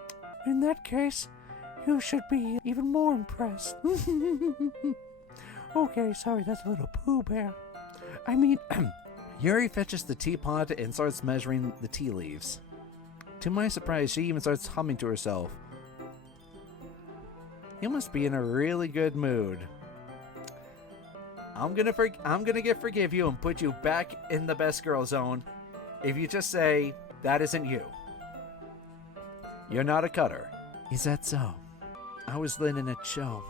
In that case, you should be even more impressed. Okay, sorry, that's a little Pooh Bear. Yuri fetches the teapot and starts measuring the tea leaves. To my surprise, she even starts humming to herself. You must be in a really good mood. I'm gonna forgive you and put you back in the best girl zone if you just say that isn't you. You're not a cutter. Is that so? I was lit in a show,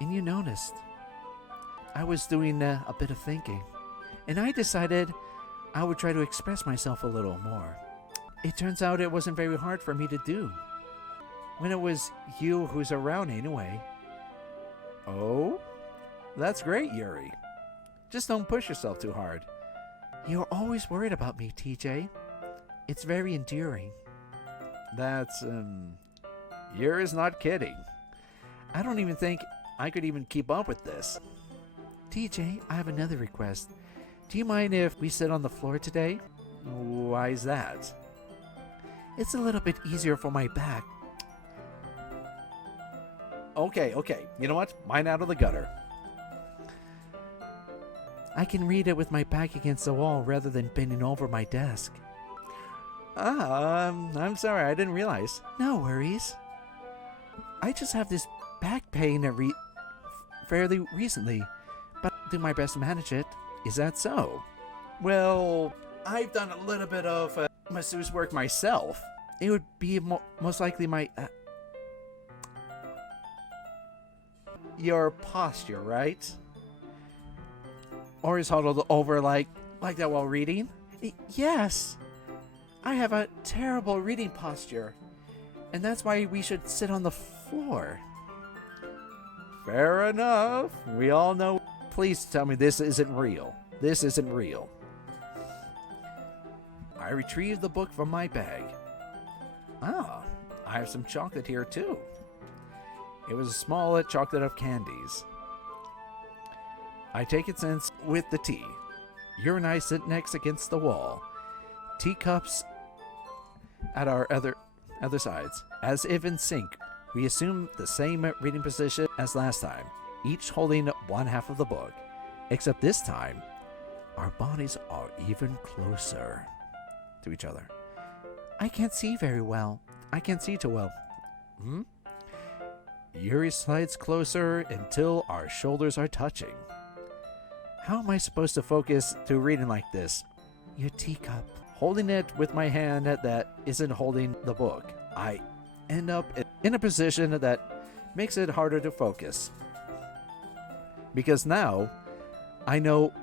and you noticed. I was doing a bit of thinking, and I decided I would try to express myself a little more. It turns out it wasn't very hard for me to do, when it was you who's around anyway. Oh? That's great, Yuri. Just don't push yourself too hard. You're always worried about me, TJ. It's very endearing. That's, Yuri's not kidding. I don't even think I could even keep up with this. TJ, I have another request. Do you mind if we sit on the floor today? Why is that? It's a little bit easier for my back. Okay. You know what? Mine out of the gutter. I can read it with my back against the wall rather than bending over my desk. I'm sorry, I didn't realize. No worries. I just have this back pain fairly recently, but I'll do my best to manage it. Is that so? Well, I've done a little bit of masseuse work myself. It would be most likely my... your posture, right? Or is huddled over like that while reading? Yes. I have a terrible reading posture, and that's why we should sit on the floor. Fair enough. We all know. Please tell me this isn't real. This isn't real. I retrieved the book from my bag. Ah, I have some chocolate here too. It was a small chocolate of candies. I take it since with the tea. You and I sit next against the wall. Teacups at our other sides. As if in sync, we assume the same reading position as last time, each holding one half of the book. Except this time, our bodies are even closer to each other. I can't see very well. I can't see too well. Yuri slides closer until our shoulders are touching. How am I supposed to focus to reading like this? Your teacup. Holding it with my hand that isn't holding the book, I end up in a position that makes it harder to focus. Because now, I know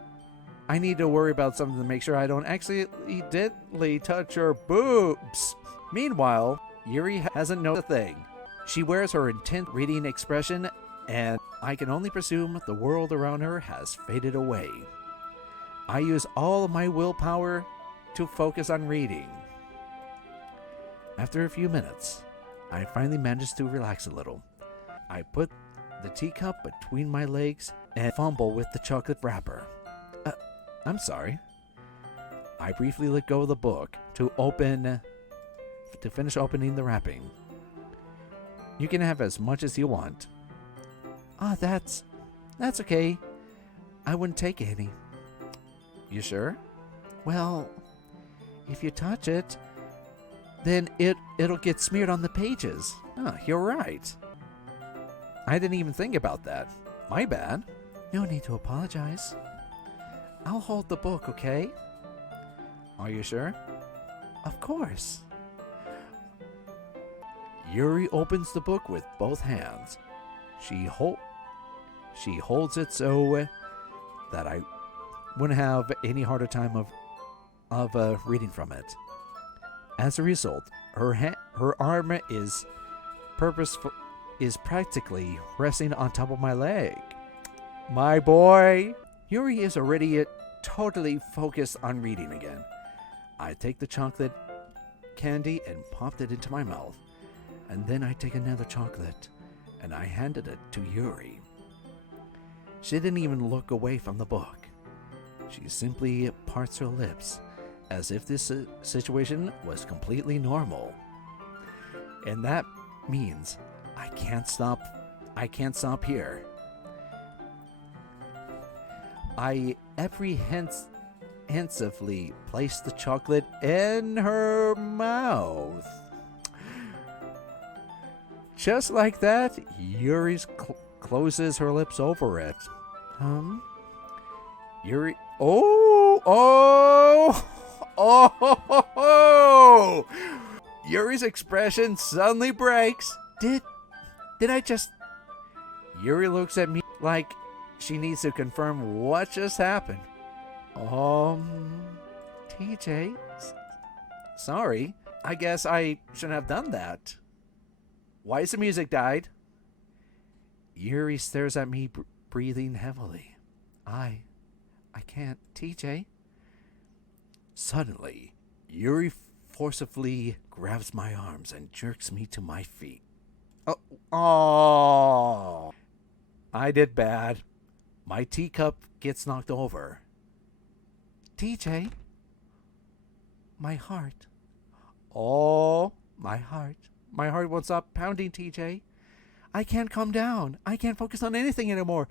I need to worry about something to make sure I don't accidentally touch your boobs. Meanwhile, Yuri hasn't noticed a thing. She wears her intent reading expression, and I can only presume the world around her has faded away. I use all of my willpower to focus on reading. After a few minutes, I finally managed to relax a little. I put the teacup between my legs and fumble with the chocolate wrapper. I'm sorry. I briefly let go of the book to finish opening the wrapping. You can have as much as you want. That's okay. I wouldn't take any. You sure? Well, if you touch it, then it'll get smeared on the pages. You're right. I didn't even think about that. My bad. No need to apologize. I'll hold the book, okay? Are you sure? Of course. Yuri opens the book with both hands. She holds it so that I wouldn't have any harder time of reading from it. As a result, her arm is practically resting on top of my leg. My boy! Yuri is already totally focused on reading again. I take the chocolate candy and popped it into my mouth. And then I take another chocolate and I handed it to Yuri. She didn't even look away from the book. She simply parts her lips as if this situation was completely normal. And that means I can't stop here. I apprehensively placed the chocolate in her mouth. Just like that, Yuri closes her lips over it. Yuri... Oh! Yuri's expression suddenly breaks. Did I just... Yuri looks at me like she needs to confirm what just happened. TJ, sorry. I guess I shouldn't have done that. Why is the music died? Yuri stares at me, breathing heavily. I can't, TJ. Suddenly, Yuri forcibly grabs my arms and jerks me to my feet. Oh, I did bad. My teacup gets knocked over. TJ, my heart. Oh, my heart. My heart won't stop pounding, TJ. I can't calm down. I can't focus on anything anymore.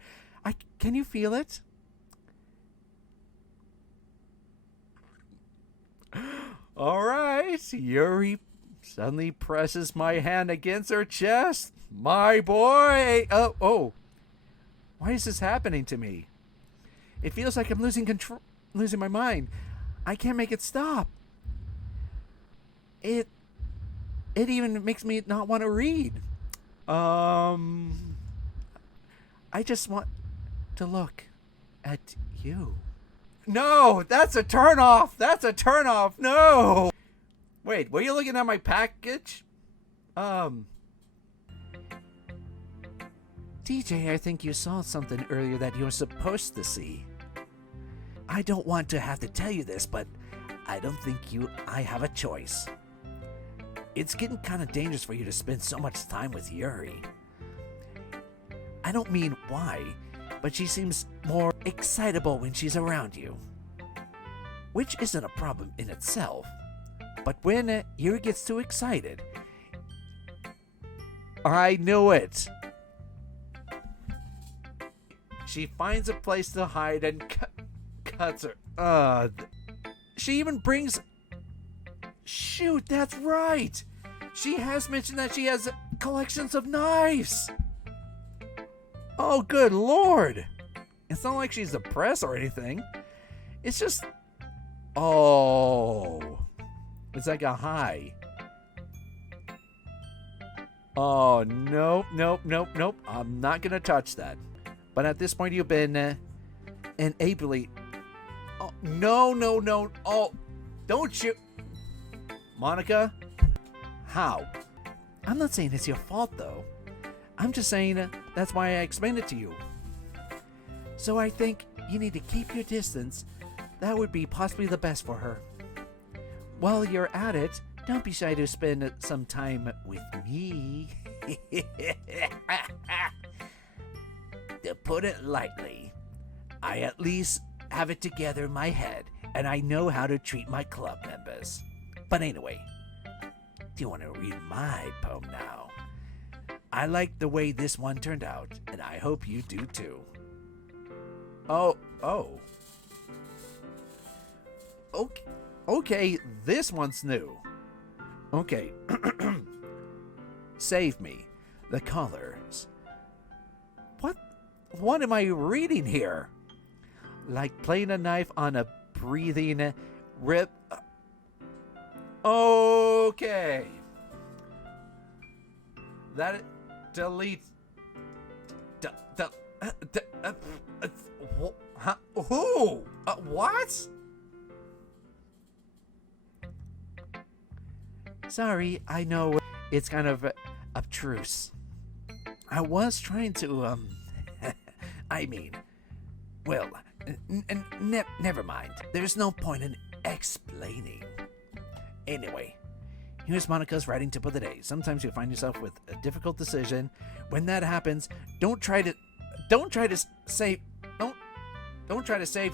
Can you feel it? All right. Yuri suddenly presses my hand against her chest. My boy. Oh. Why is this happening to me? It feels like I'm losing my mind. I can't make it stop. It even makes me not want to read. I just want to look at you. No, that's a turnoff. No. Wait, were you looking at my package? DJ, I think you saw something earlier that you were supposed to see. I don't want to have to tell you this, but I don't think I have a choice. It's getting kind of dangerous for you to spend so much time with Yuri. I don't mean why, but she seems more excitable when she's around you. Which isn't a problem in itself. But when Yuri gets too excited... I knew it! She finds a place to hide and cuts her. She even brings... Shoot, that's right! She has mentioned that she has collections of knives! Oh, good lord! It's not like she's depressed or anything. It's just... Oh... It's like a high. Oh, nope. I'm not gonna touch that. But at this point, you've been enably... Oh, no. Oh, don't you... Monica? How? I'm not saying it's your fault, though. I'm just saying that's why I explained it to you. So I think you need to keep your distance. That would be possibly the best for her. While you're at it, don't be shy to spend some time with me. To put it lightly, I at least have it together in my head, and I know how to treat my club members. But anyway, do you want to read my poem now? I like the way this one turned out, and I hope you do too. Oh. Okay, this one's new. Okay. Save me. The colors. What am I reading here? Like playing a knife on a breathing rib. Okay. That delete. Who? What? Sorry, I know it's kind of obtruse. I was trying to, well, never mind. There's no point in explaining. Anyway, here's Monica's writing tip of the day. Sometimes you find yourself with a difficult decision. When that happens, don't try to save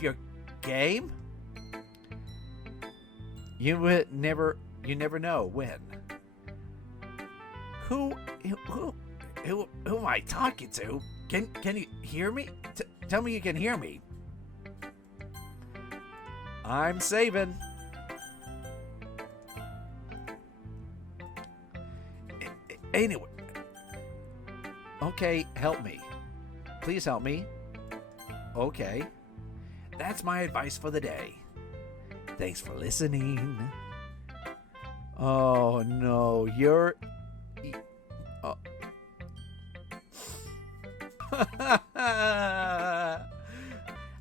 your game. You never know when. Who am I talking to? Can you hear me? Tell me you can hear me. I'm saving. Anyway. Okay, help me. Please help me. Okay. That's my advice for the day. Thanks for listening. Oh no, you're... Oh.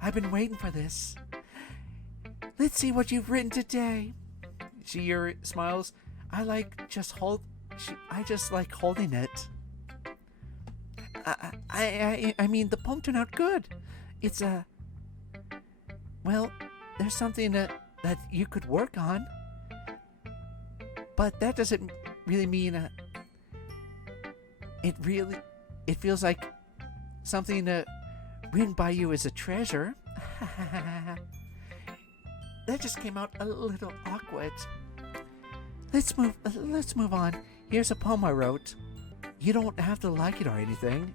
I've been waiting for this. Let's see what you've written today. She smiles. I just like holding it. I mean, the poem turned out good. It's well, there's something that you could work on. But that doesn't really mean it feels like something written by you is a treasure. That just came out a little awkward. Let's move on. Here's a poem I wrote. You don't have to like it or anything.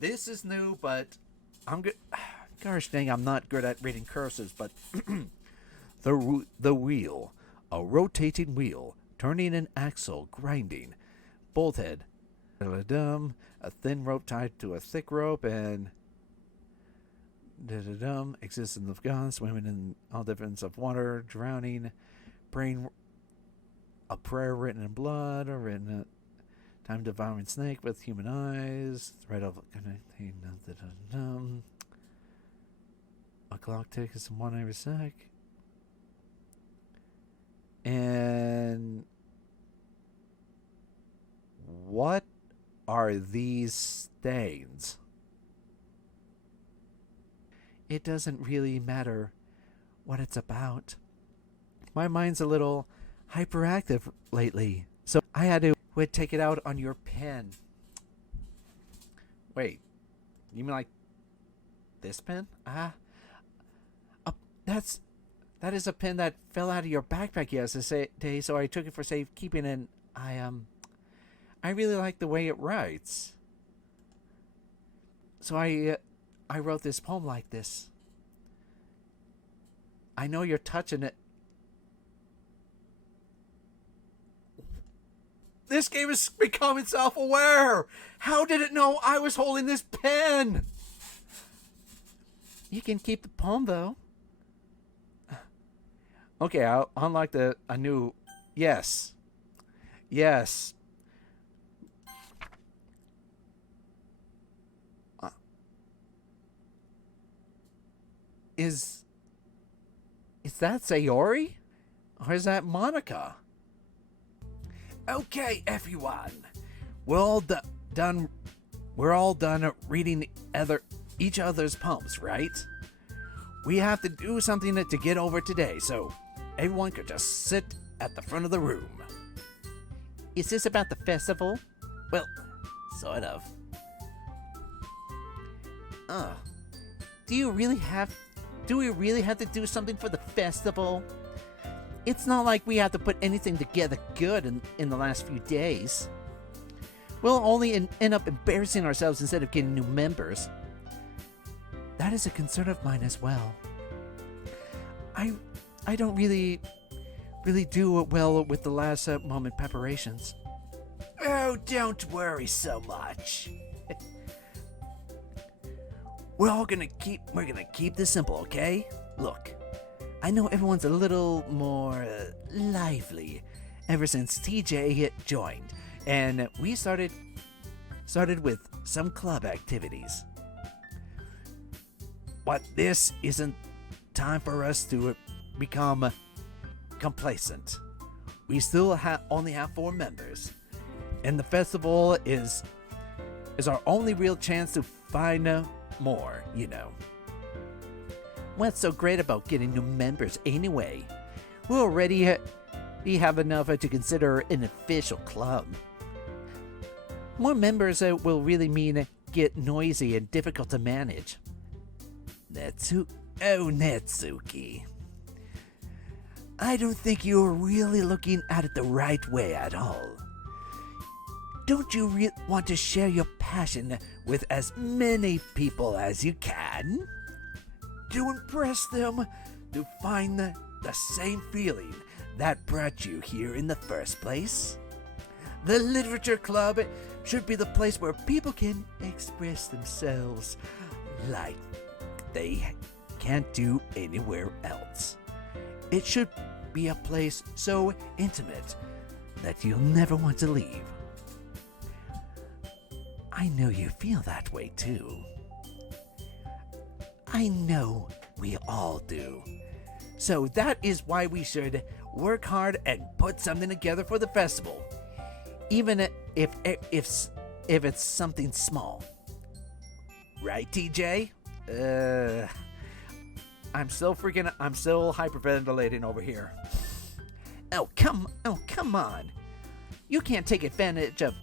This is new, but I'm good. Gosh dang, I'm not good at reading curses, but the wheel, a rotating wheel, turning an axle, grinding, bolt head, a thin rope tied to a thick rope, and existence of God, swimming in all difference of water, drowning, praying, a prayer written in blood, or written time devouring snake with human eyes, thread of connecting, a clock ticks one every sec, and what are these stains? It doesn't really matter what it's about. My mind's a little hyperactive lately, so I had to take it out on your pen. Wait, you mean like this pen? That is a pen that fell out of your backpack yesterday, so I took it for safekeeping, and I really like the way it writes. So I wrote this poem like this. I know you're touching it. This game has become self-aware. How did it know I was holding this pen? You can keep the poem, though. Okay, I'll unlock a new... Yes. Yes. Is Is that Sayori? Or is that Monica? Okay, everyone. We're all done. We're all done reading each other's poems, right? We have to do something to get over today, so everyone could just sit at the front of the room. Is this about the festival? Well, sort of. Do we really have to do something for the festival? It's not like we have to put anything together good in the last few days. We'll only end up embarrassing ourselves instead of getting new members. That is a concern of mine as well. I don't really do well with the last moment preparations. Oh, don't worry so much. We're gonna keep this simple, okay? Look, I know everyone's a little more lively ever since TJ joined, and we started with some club activities. But this isn't time for us to become complacent. We still only have 4 members, and the festival is our only real chance to find more, you know. What's so great about getting new members anyway? We already have enough to consider an official club. More members will really mean get noisy and difficult to manage. Netsuki. I don't think you're really looking at it the right way at all. Don't you want to share your passion with as many people as you can? To impress them, to find the same feeling that brought you here in the first place? The Literature Club should be the place where people can express themselves like they can't do anywhere else. It should be a place so intimate that you'll never want to leave. I know you feel that way too. I know we all do. So that is why we should work hard and put something together for the festival, even if it's something small. Right, TJ? I'm still hyperventilating over here. Oh, come on. You can't take advantage of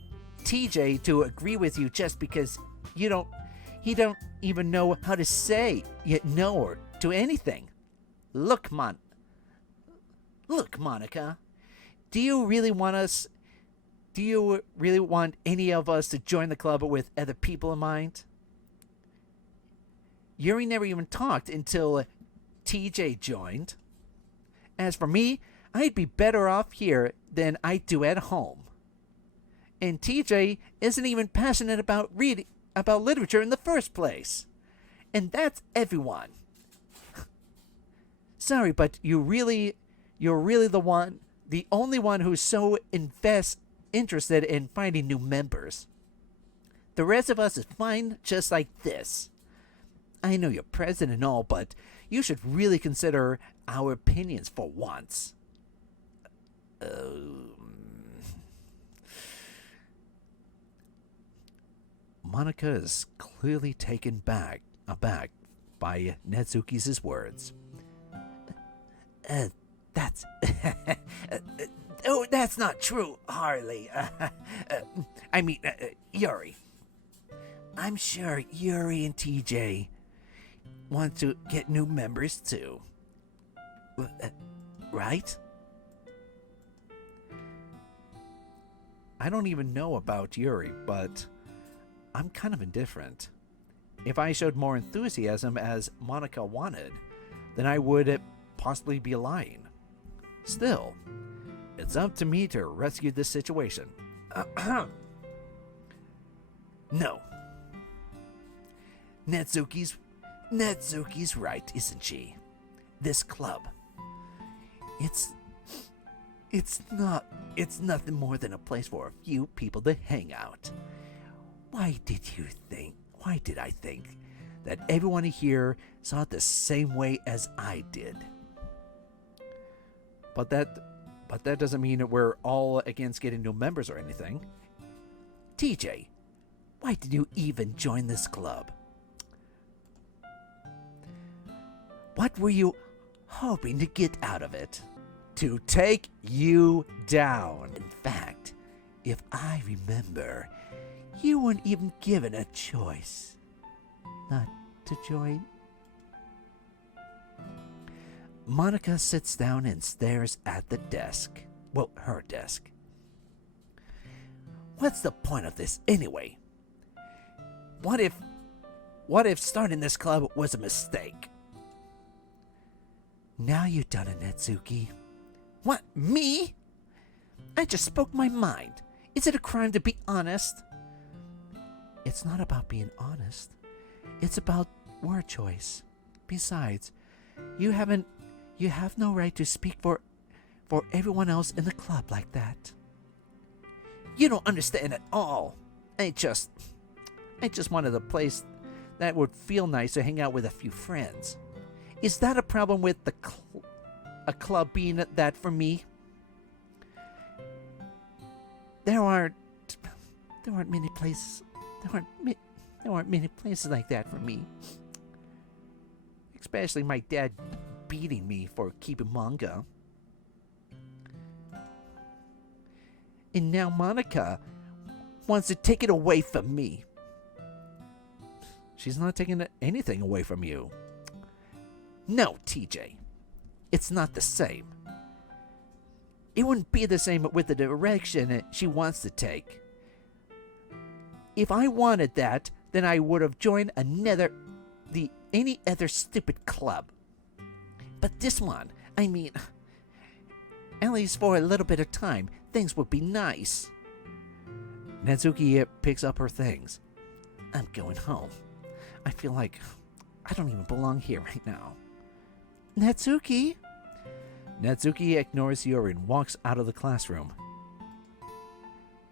TJ to agree with you just because he don't even know how to say no or to anything. Look, Monica. Do you really want any of us to join the club with other people in mind? Yuri never even talked until TJ joined. As for me, I'd be better off here than I do at home. And TJ isn't even passionate about literature in the first place. And that's everyone. Sorry, but you're really the only one who's so interested in finding new members. The rest of us is fine just like this. I know you're president and all, but you should really consider our opinions for once. Monica is clearly taken aback by Netsuki's words. That's that's not true, Harley. Yuri. I'm sure Yuri and TJ want to get new members too. Right? I don't even know about Yuri, but I'm kind of indifferent. If I showed more enthusiasm as Monica wanted, then I would possibly be lying. Still, it's up to me to rescue this situation. No. Netsuki's right, isn't she? This club. It's nothing more than a place for a few people to hang out. Why did I think that everyone here saw it the same way as I did? But that doesn't mean that we're all against getting new members or anything. TJ, why did you even join this club? What were you hoping to get out of it? To take you down. In fact, if I remember, you weren't even given a choice not to join. Monica sits down and stares at the desk. Well, her desk. What's the point of this anyway? What if starting this club was a mistake? Now you've done it, Netsuki. What, me? I just spoke my mind. Is it a crime to be honest? It's not about being honest. It's about word choice. Besides, you have no right to speak for everyone else in the club like that. You don't understand at all. I just wanted a place that would feel nice to hang out with a few friends. Is that a problem with a club being that for me? There aren't many places. There aren't many places like that for me. Especially my dad beating me for keeping manga. And now Monica wants to take it away from me. She's not taking anything away from you. No, TJ. It's not the same. It wouldn't be the same with the direction she wants to take. If I wanted that, then I would have joined any other stupid club. But this one, I mean, at least for a little bit of time, things would be nice. Natsuki picks up her things. I'm going home. I feel like I don't even belong here right now. Natsuki? Natsuki ignores Yuri and walks out of the classroom.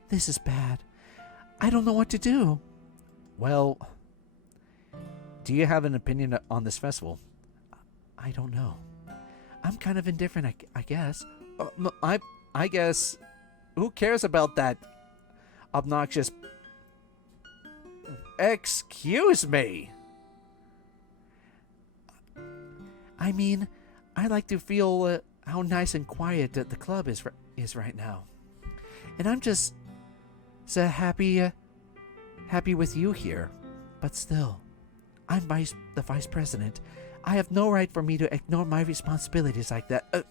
This is bad. I don't know what to do. Well, do you have an opinion on this festival? I don't know. I'm kind of indifferent, I guess. I guess, who cares about that obnoxious... Excuse me! I mean, I like to feel how nice and quiet the club is right now. And I'm just so happy with you here. But still, I'm the vice president. I have no right for me to ignore my responsibilities like that.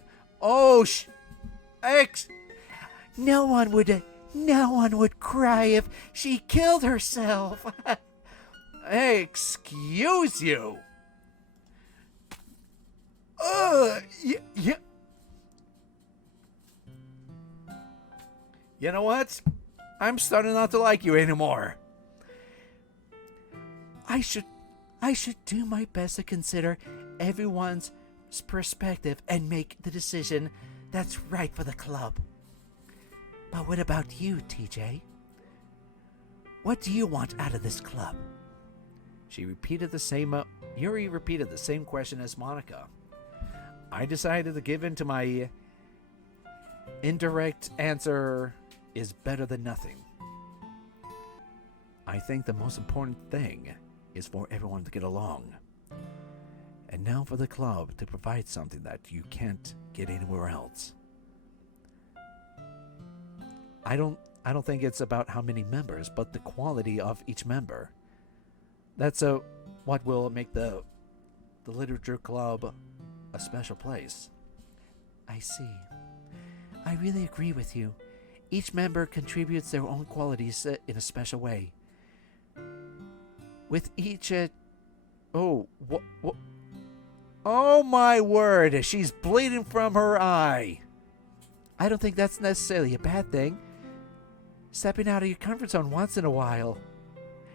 No one would cry if she killed herself. Excuse you. You know what? I'm starting not to like you anymore. I should do my best to consider everyone's perspective and make the decision that's right for the club. But what about you, TJ? What do you want out of this club? Yuri repeated the same question as Monica. I decided to give in to my indirect answer is better than nothing. I think the most important thing is for everyone to get along. And now for the club to provide something that you can't get anywhere else. I don't think it's about how many members, but the quality of each member. That's what will make the literature club a special place. I see. I really agree with you. Each member contributes their own qualities in a special way. With each... Oh my word! She's bleeding from her eye! I don't think that's necessarily a bad thing. Stepping out of your comfort zone once in a while.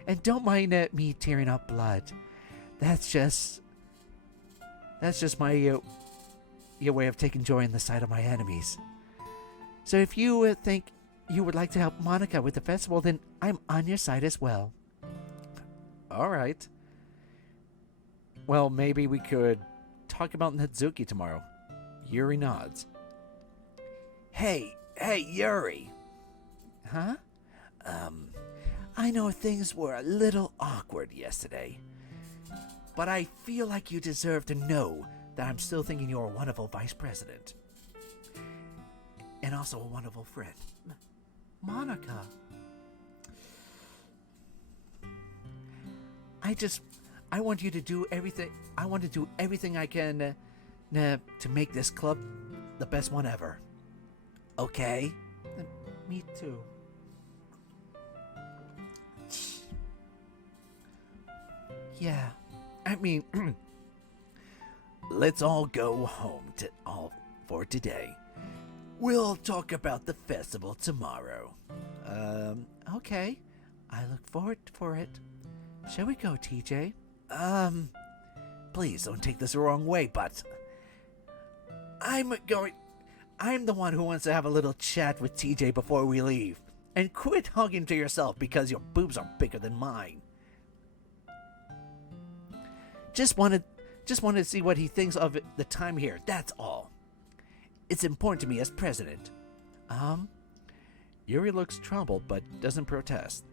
And don't mind me tearing up blood. That's just my your way of taking joy in the sight of my enemies. So if you think you would like to help Monica with the festival, then I'm on your side as well. All right. Well, maybe we could talk about Natsuki tomorrow. Yuri nods. Hey, Yuri. Huh? I know things were a little awkward yesterday, but I feel like you deserve to know that I'm still thinking you're a wonderful vice president. And also a wonderful friend. Monica. I want you to do everything. I want to do everything I can to make this club the best one ever. Okay? Me too. Yeah. I mean, let's all go home for today. We'll talk about the festival tomorrow. Okay. I look forward for it. Shall we go, TJ? Please don't take this the wrong way, but I'm the one who wants to have a little chat with TJ before we leave. And quit hugging to yourself because your boobs are bigger than mine. Just wanted to see what he thinks of the time here, that's all. It's important to me as president. Yuri looks troubled but doesn't protest.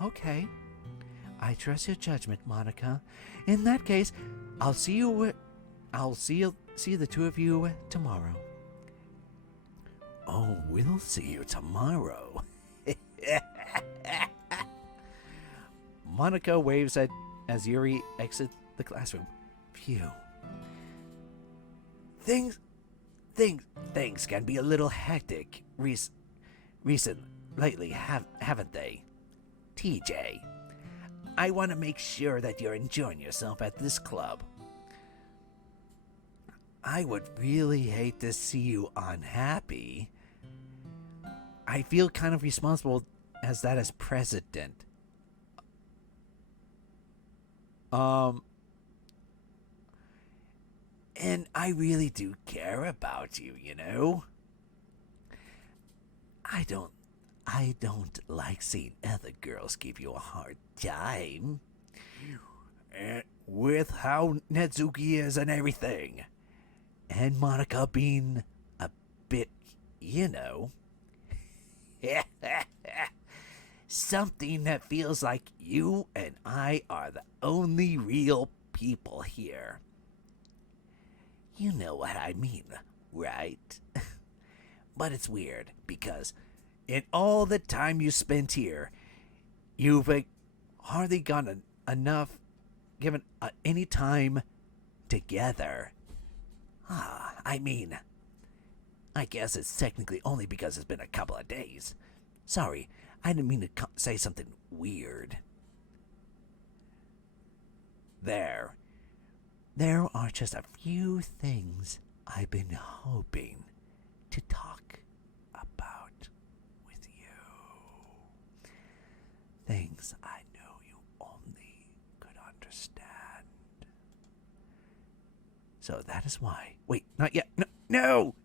Okay. I trust your judgment, Monica. In that case, I'll see the two of you tomorrow. Oh, we'll see you tomorrow. Monica waves as Yuri exits the classroom. Phew. Things can be a little hectic lately, haven't they? TJ, I want to make sure that you're enjoying yourself at this club. I would really hate to see you unhappy. I feel kind of responsible as president. And I really do care about you, you know? I don't like seeing other girls give you a hard time. And with how Netsuki is and everything. And Monica being a bit, you know. Something that feels like you and I are the only real people here. You know what I mean, right? But it's weird because in all the time you spent here, you've hardly given any time together. I mean, I guess it's technically only because it's been a couple of days. Sorry, I didn't mean to say something weird. There are just a few things I've been hoping to talk about with you. Things I know you only could understand. So that is why. Wait, not yet. No!